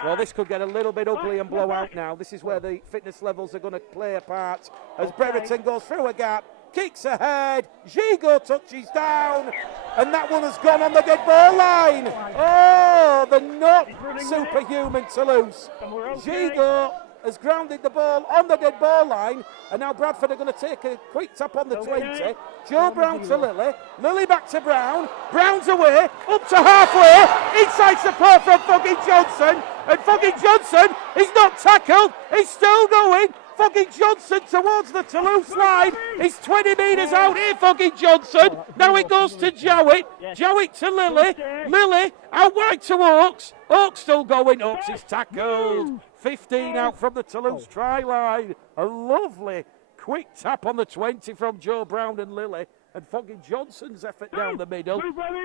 Well, this could get a little bit ugly and blow out now. This is where the fitness levels are going to play a part as Brereton goes through a gap. Kicks ahead, Gigot touches down, and that one has gone on the dead ball line. Oh, the not superhuman Toulouse. Gigot has grounded the ball on the dead ball line, and now Bradford are going to take a quick tap on the 20. Joe Brown to Lily, Lily back to Brown, Brown's away, up to halfway, inside support from Fucking Johnson, and Fucking Johnson is not tackled, he's still going. Fucking Johnson towards the Toulouse line. He's 20 metres out here, Fucking Johnson. Now it goes to Jowett. Jowett to Lily. Lily out wide to Oakes. Oakes still going. Oakes is tackled. 15 out from the Toulouse try line. A lovely quick tap on the 20 from Joe Brown and Lily. And Fucking Johnson's effort down the middle.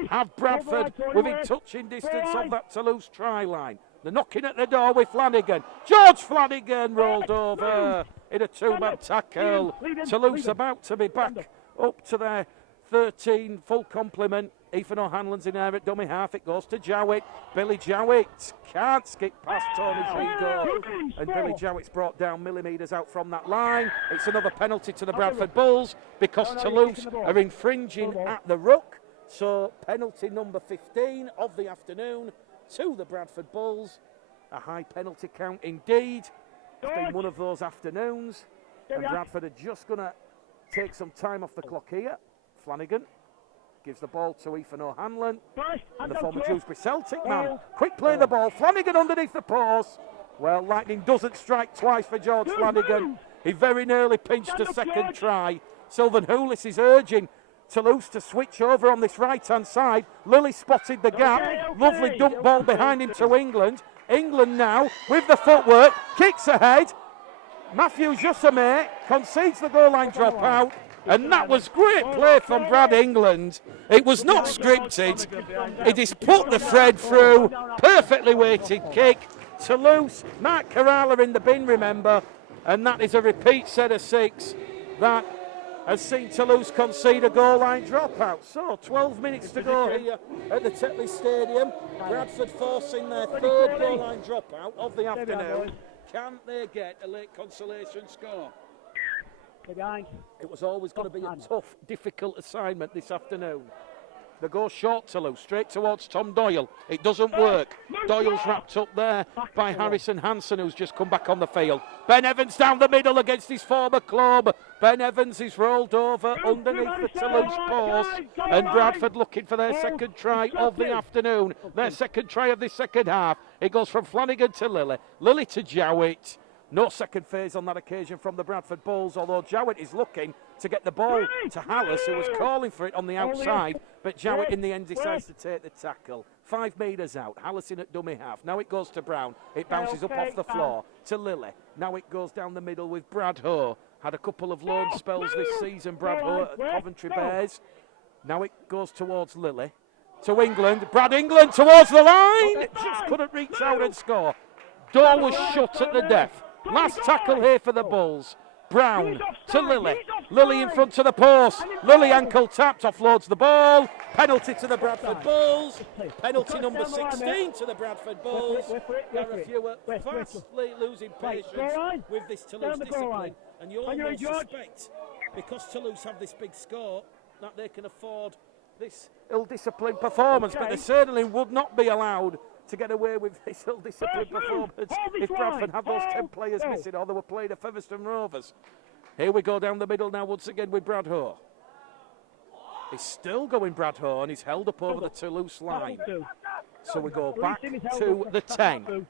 Have Bradford within touching distance of that Toulouse try line. They're knocking at the door with Flanagan. George Flanagan rolled over in a two-man tackle. Toulouse about to be back up to their 13 full complement. Ethan O'Hanlon's in there at dummy half. It goes to Jowett. Billy Jowett can't skip past Tony Gigot. And Billy Jowett's brought down millimetres out from that line. It's another penalty to the Bradford Bulls because Toulouse are infringing at the ruck. So penalty number 15 of the afternoon to the Bradford Bulls. A high penalty count indeed. It's been one of those afternoons. And Bradford are just going to take some time off the clock here. Flanagan gives the ball to Ethan O'Hanlon. And the former Dewsbury Celtic man. Quick play the ball. Flanagan underneath the post. Well, lightning doesn't strike twice for George Flanagan. He very nearly pinched a second try. Sylvan Houlis is urging Toulouse to switch over on this right-hand side. Lily spotted the gap. Lovely dump ball behind him to England. England now with the footwork. Kicks ahead. Matthew Jussamé concedes the goal line dropout. And that was great play from Brad England. It was not scripted. It is put the thread through. Perfectly weighted kick. Toulouse, Mark Kerala in the bin, remember. And that is a repeat set of 6. That has seen Toulouse concede a goal line dropout. So 12 minutes to go here at the Tetley Stadium. Bradford forcing their 3rd goal line dropout of the afternoon. Can they get a late consolation score? It was always going to be a tough, difficult assignment this afternoon. They go short Toulouse, straight towards Tom Doyle. It doesn't work. Doyle's wrapped up there by Harrison Hansen, who's just come back on the field. Ben Evans down the middle against his former club. Ben Evans is rolled over underneath the Toulouse post. And Bradford looking for their second try of the afternoon. Their second try of the second half. It goes from Flanagan to Lily. Lily to Jowett. No second phase on that occasion from the Bradford Bulls, although Jowett is looking to get the ball to Hallis, who was calling for it on the outside, but Jowett in the end decides to take the tackle. 5 metres out, Hallis in at dummy half. Now it goes to Brown. It bounces up off the floor to Lily. Now it goes down the middle with Brad Ho. Had a couple of loan spells this season, Brad Ho at Coventry Bears. Now it goes towards Lily. To England. Brad England towards the line. Just couldn't reach out and score. Door was shut at the death. Last tackle here for the Bulls. Brown to Lily. Lily in front of the post. Lily ankle tapped, offloads the ball. Penalty to the Bradford Bulls. Penalty number 16 to the Bradford Bulls. Gareth Hewitt fastly losing patience with this Toulouse discipline. And you almost suspect, because Toulouse have this big score, that they can afford this ill-disciplined performance. But they certainly would not be allowed to get away with this ill-disciplined performance if Bradford had those 10 players missing, or they were playing at Featherstone Rovers. Here we go down the middle now once again with Brad Ho. He's still going Brad Ho, and he's held up over the Toulouse line. So we go back to the 10.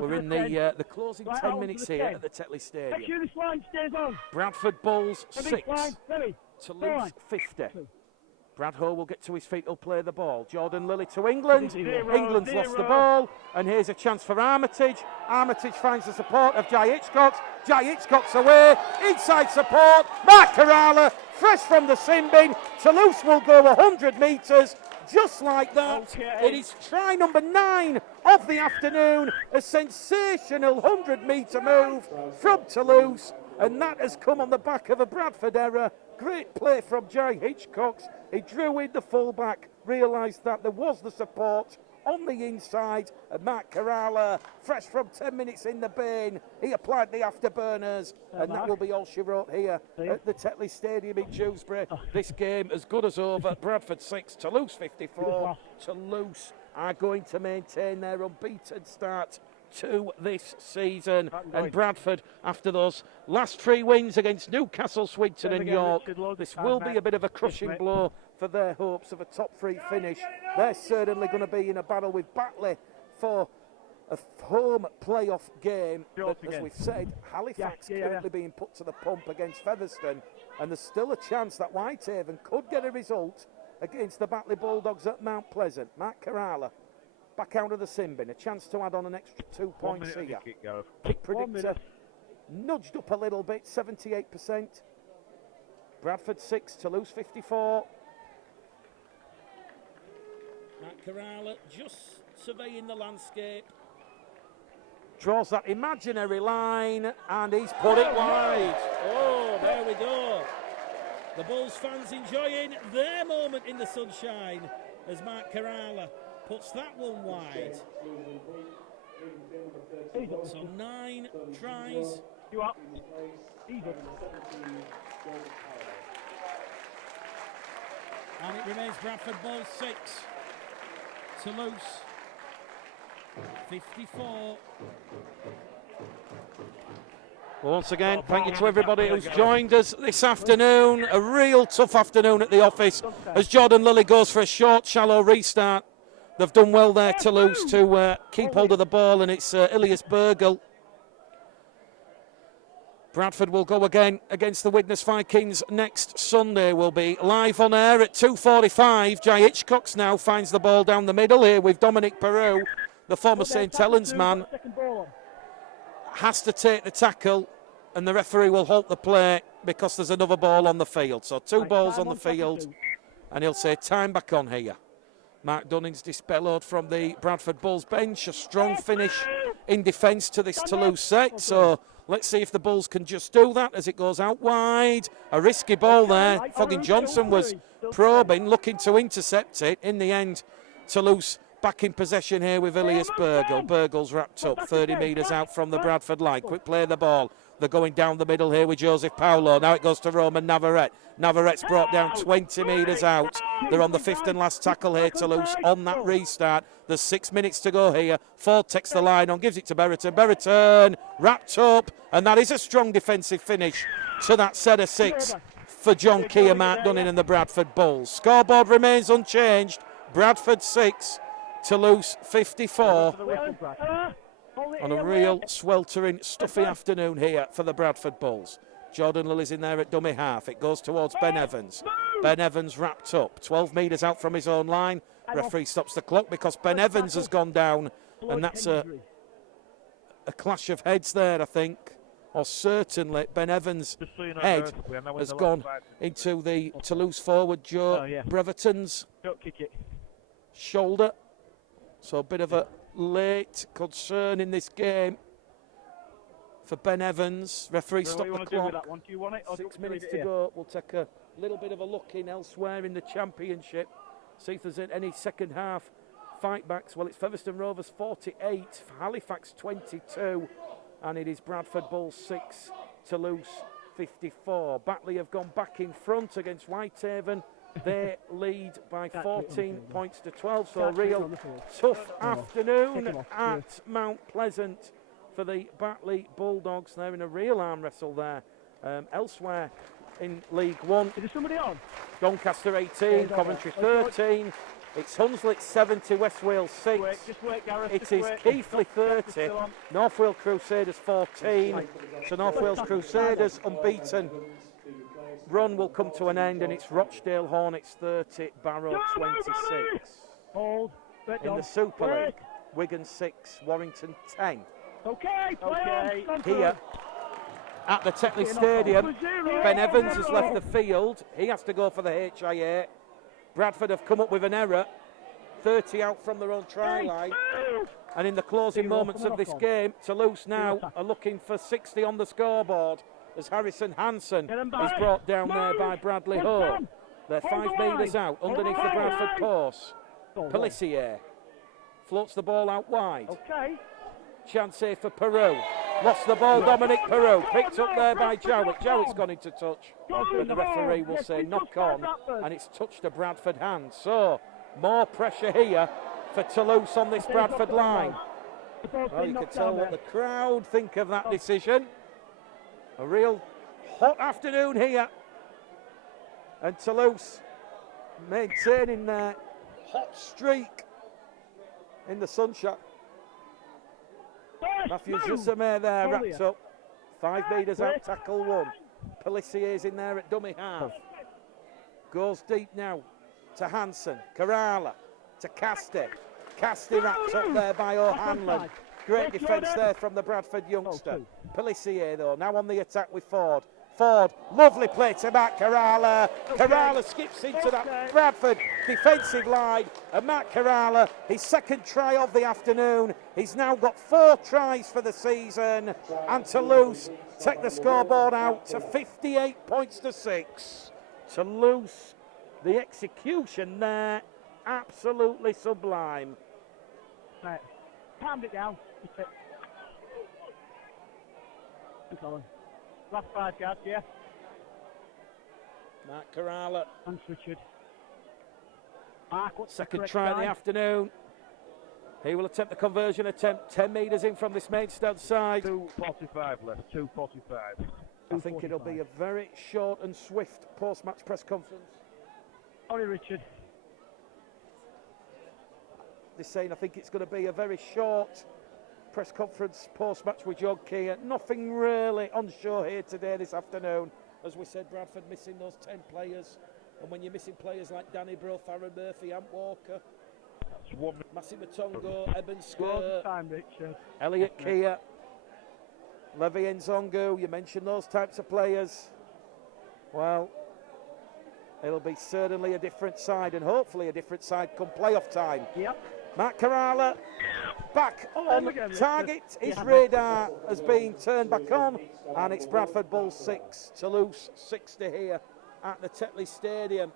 We're in the closing 10 minutes here at the Tetley Stadium. Bradford Bulls 6, Toulouse 50. Bradford will get to his feet, he'll play the ball. Jordan Lilly to England. England's lost the 0-0. ball, and here's a chance for Armitage. Armitage finds the support of Jai Hitchcock. Jai Hitchcock's away, inside support. Mark Kerala, fresh from the sin bin. Toulouse will go 100 metres, just like that. Okay. It is try number 9 of the afternoon. A sensational 100-metre move from Toulouse, and that has come on the back of a Bradford error. Great play from Jai Hitchcock. He drew in the fullback, realised that there was the support on the inside, and Mark Kerala, fresh from 10 minutes in the bin, he applied the afterburners, and that will be all she wrote here at the Tetley Stadium in Dewsbury. This game as good as over. Bradford 6, Toulouse 54. Toulouse are going to maintain their unbeaten start to this season, and Bradford, after those last 3 wins against Newcastle, Swinton and York, this will be a bit of a crushing blow for their hopes of a top 3 finish. They're certainly going to be in a battle with Batley for a home playoff game, but as we've said, Halifax currently being put to the pump against Featherstone, and there's still a chance that Whitehaven could get a result against the Batley Bulldogs at Mount Pleasant. Mark Kerala back out of the sin bin, a chance to add on an extra 2 points here. Kick predictor nudged up a little bit, 78%. Bradford 6, Toulouse 54. Matt Kerala just surveying the landscape. Draws that imaginary line, and he's put it wide. Oh, there we go. The Bulls fans enjoying their moment in the sunshine as Mark Kerala puts that one wide. So 9 tries. You up? Easy. And it remains Bradford Bulls 6, Toulouse 54. Well, once again, thank you to everybody who's joined us this afternoon. A real tough afternoon at the office as Jordan Lilly goes for a short, shallow restart. They've done well there, Toulouse, to keep hold of the ball, and it's Ilias Bergel. Bradford will go again against the Widnes Vikings next Sunday. We'll be live on air at 2:45. Jai Hitchcock now finds the ball down the middle here with Dominic Peru, the former St Helens man. Has to take the tackle, and the referee will halt the play because there's another ball on the field. So 2 balls on the field, and he'll say time back on here. Mark Dunning's dispelled from the Bradford Bulls bench. A strong finish in defence to this Toulouse set. So let's see if the Bulls can just do that as it goes out wide. A risky ball there. Foggin Johnson was probing, looking to intercept it. In the end, Toulouse back in possession here with Ilias Bergel. Bergel's wrapped up 30 metres out from the Bradford line. Quick play of the ball. They're going down the middle here with Joseph Paulo. Now it goes to Roman Navarrete. Navarrete's brought down 20 metres out. They're on the 5th and last tackle here, Toulouse, on that restart. There's 6 minutes to go here. Ford takes the line on, gives it to Berriton. Berriton wrapped up, and that is a strong defensive finish to that set of 6 for John Keir, Mark Dunning and the Bradford Bulls. Scoreboard remains unchanged. Bradford 6, Toulouse 54. On a real sweltering, stuffy afternoon here for the Bradford Bulls. Jordan Lilly's in there at dummy half. It goes towards Ben Evans. Ben Evans wrapped up, 12 metres out from his own line. Referee stops the clock because Ben Evans has gone down, and that's a clash of heads there, I think. Or certainly Ben Evans' head has gone into the Toulouse forward, Joe Breverton's shoulder. So a bit of a late concern in this game for Ben Evans. Referee stopped the clock. 6 minutes to go. We'll take a little bit of a look in elsewhere in the championship. See if there's any second half fight backs. Well, it's Featherstone Rovers 48, Halifax 22, and it is Bradford Bulls 6, Toulouse 54. Batley have gone back in front against Whitehaven. They lead by 14 points to 12, so a real tough afternoon at Mount Pleasant for the Batley Bulldogs. They're in a real arm wrestle there. Elsewhere in League One, is there somebody on? Doncaster 18, Coventry 13. It's Hunslet 70, West Wales 6. It is Keighley 30, North Wales Crusaders 14. So North Wales Crusaders unbeaten run will come to an end, and it's Rochdale Hornets 30, Barrow 26. Hold. In the Super League, Wigan 6, Warrington 10. Okay, play on. Here at the Tetley Stadium, Ben Evans has left the field. He has to go for the HIA. Bradford have come up with an error. 30 out from their own try line. And in the closing moments of this game, Toulouse now are looking for 60 on the scoreboard as Harrison Hansen is brought down there by Bradley Ho. They're 5 metres out underneath the Bradford post. Pelissier floats the ball out wide. Chance here for Peru. Lost the ball, Dominic Peru. Picked up there by Jowett. Jowett's gone into touch. But the referee will say knock on, and it's touched a Bradford hand. So, more pressure here for Toulouse on this Bradford line. Well, you can tell what the crowd think of that decision. A real hot afternoon here. And Toulouse maintaining their hot streak in the sunshine. Matthew Jussamer there wrapped up. 5 metres out, tackle 1. Pelissier's in there at dummy half. Goes deep now to Hansen. Kerala to Casti. Casti wrapped up there by O'Hanlon. Great defence there from the Bradford youngster. Pelissier though, now on the attack with Ford. Ford, lovely play to Matt Kerala. Kerala skips into that Bradford defensive line. And Matt Kerala, his 2nd try of the afternoon. He's now got 4 tries for the season. And Toulouse take the scoreboard out to 58 points to 6. Toulouse, the execution there, absolutely sublime. Right, calmed it down. Last 5 yards, yeah. Matt Kerala. Thanks, Richard. Mark, 2nd try of the afternoon. He will attempt the conversion attempt 10 metres in from this Maidstone side. 2:45 left, 2:45. I think it'll be a very short and swift post-match press conference. Sorry, Richard. They're saying I think it's going to be a very short press conference post-match with John Keir. Nothing really on show here today, this afternoon. As we said, Bradford missing those 10 players. And when you're missing players like Danny Brough, Aaron Murphy, Ant Walker, Massimo Tongo, Eben Sker, Elliot Keir, Levi Nzongu, you mentioned those types of players. Well, it'll be certainly a different side, and hopefully a different side come playoff time. Matt Kerala back on target. His radar has been turned back on, and it's Bradford Bulls 6, Toulouse 60 here at the Tetley Stadium.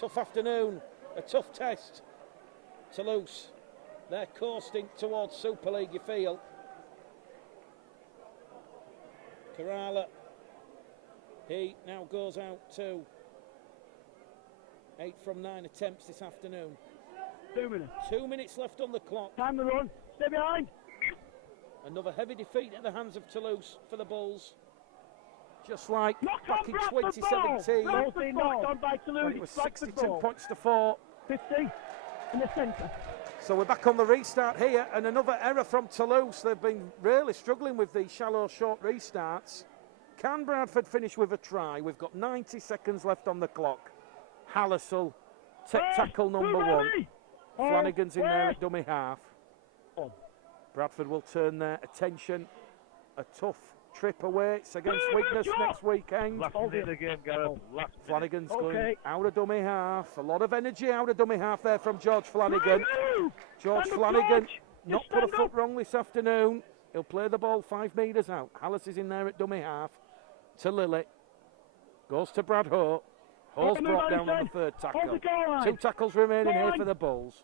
Tough afternoon, a tough test. Toulouse, they're coasting towards Super League, you feel. Kerala, he now goes out to 8 from 9 attempts this afternoon. 2 minutes. 2 minutes left on the clock. Time to run. Stay behind. Another heavy defeat at the hands of Toulouse for the Bulls. Just like back in 2017. It was 62 points to 4. 50 in the centre. So we're back on the restart here, and another error from Toulouse. They've been really struggling with these shallow, short restarts. Can Bradford finish with a try? We've got 90 seconds left on the clock. Hallisell, tackle number 1. Flanagan's in there at dummy half. Bradford will turn their attention. A tough trip away. It's against Weakness next weekend. Last minute again, Gareth. Flanagan's going out of dummy half. A lot of energy out of dummy half there from George Flanagan. George Flanagan not put a foot wrong this afternoon. He'll play the ball 5 metres out. Hallis is in there at dummy half. To Lilly. Goes to Brad Ho. Ho's brought down on the 3rd tackle. 2 tackles remaining here for the Bulls.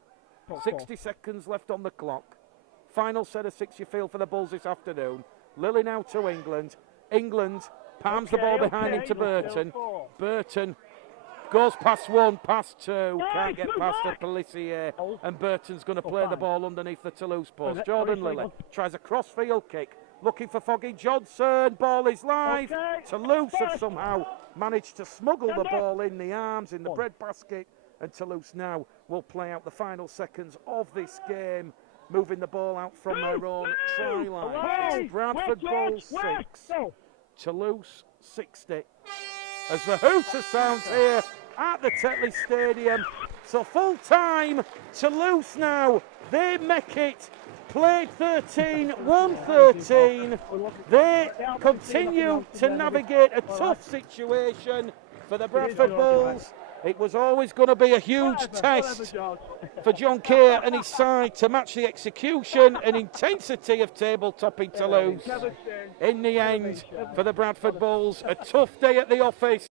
60 seconds left on the clock. Final set of 6 you feel for the Bulls this afternoon. Lilly now to England. England palms the ball behind him to Burton. Burton goes past 1, past 2. Can't get past the Pelissier. And Burton's going to play the ball underneath the Toulouse post. Jordan Lilly tries a cross-field kick. Looking for Foggy Johnson. Ball is live. Toulouse have somehow managed to smuggle the ball in the arms, in the breadbasket. And Toulouse now will play out the final seconds of this game, moving the ball out from their own try line. It's Bradford Bulls 6, Toulouse 60. as the hooter sounds here at the Tetley Stadium. So full time, Toulouse now, they make it. Played 13, won 13. They continue to navigate a tough situation for the Bradford Bulls. It was always going to be a huge test for John Kerr and his side to match the execution and intensity of table-topping Toulouse. In the end, for the Bradford Bulls, a tough day at the office.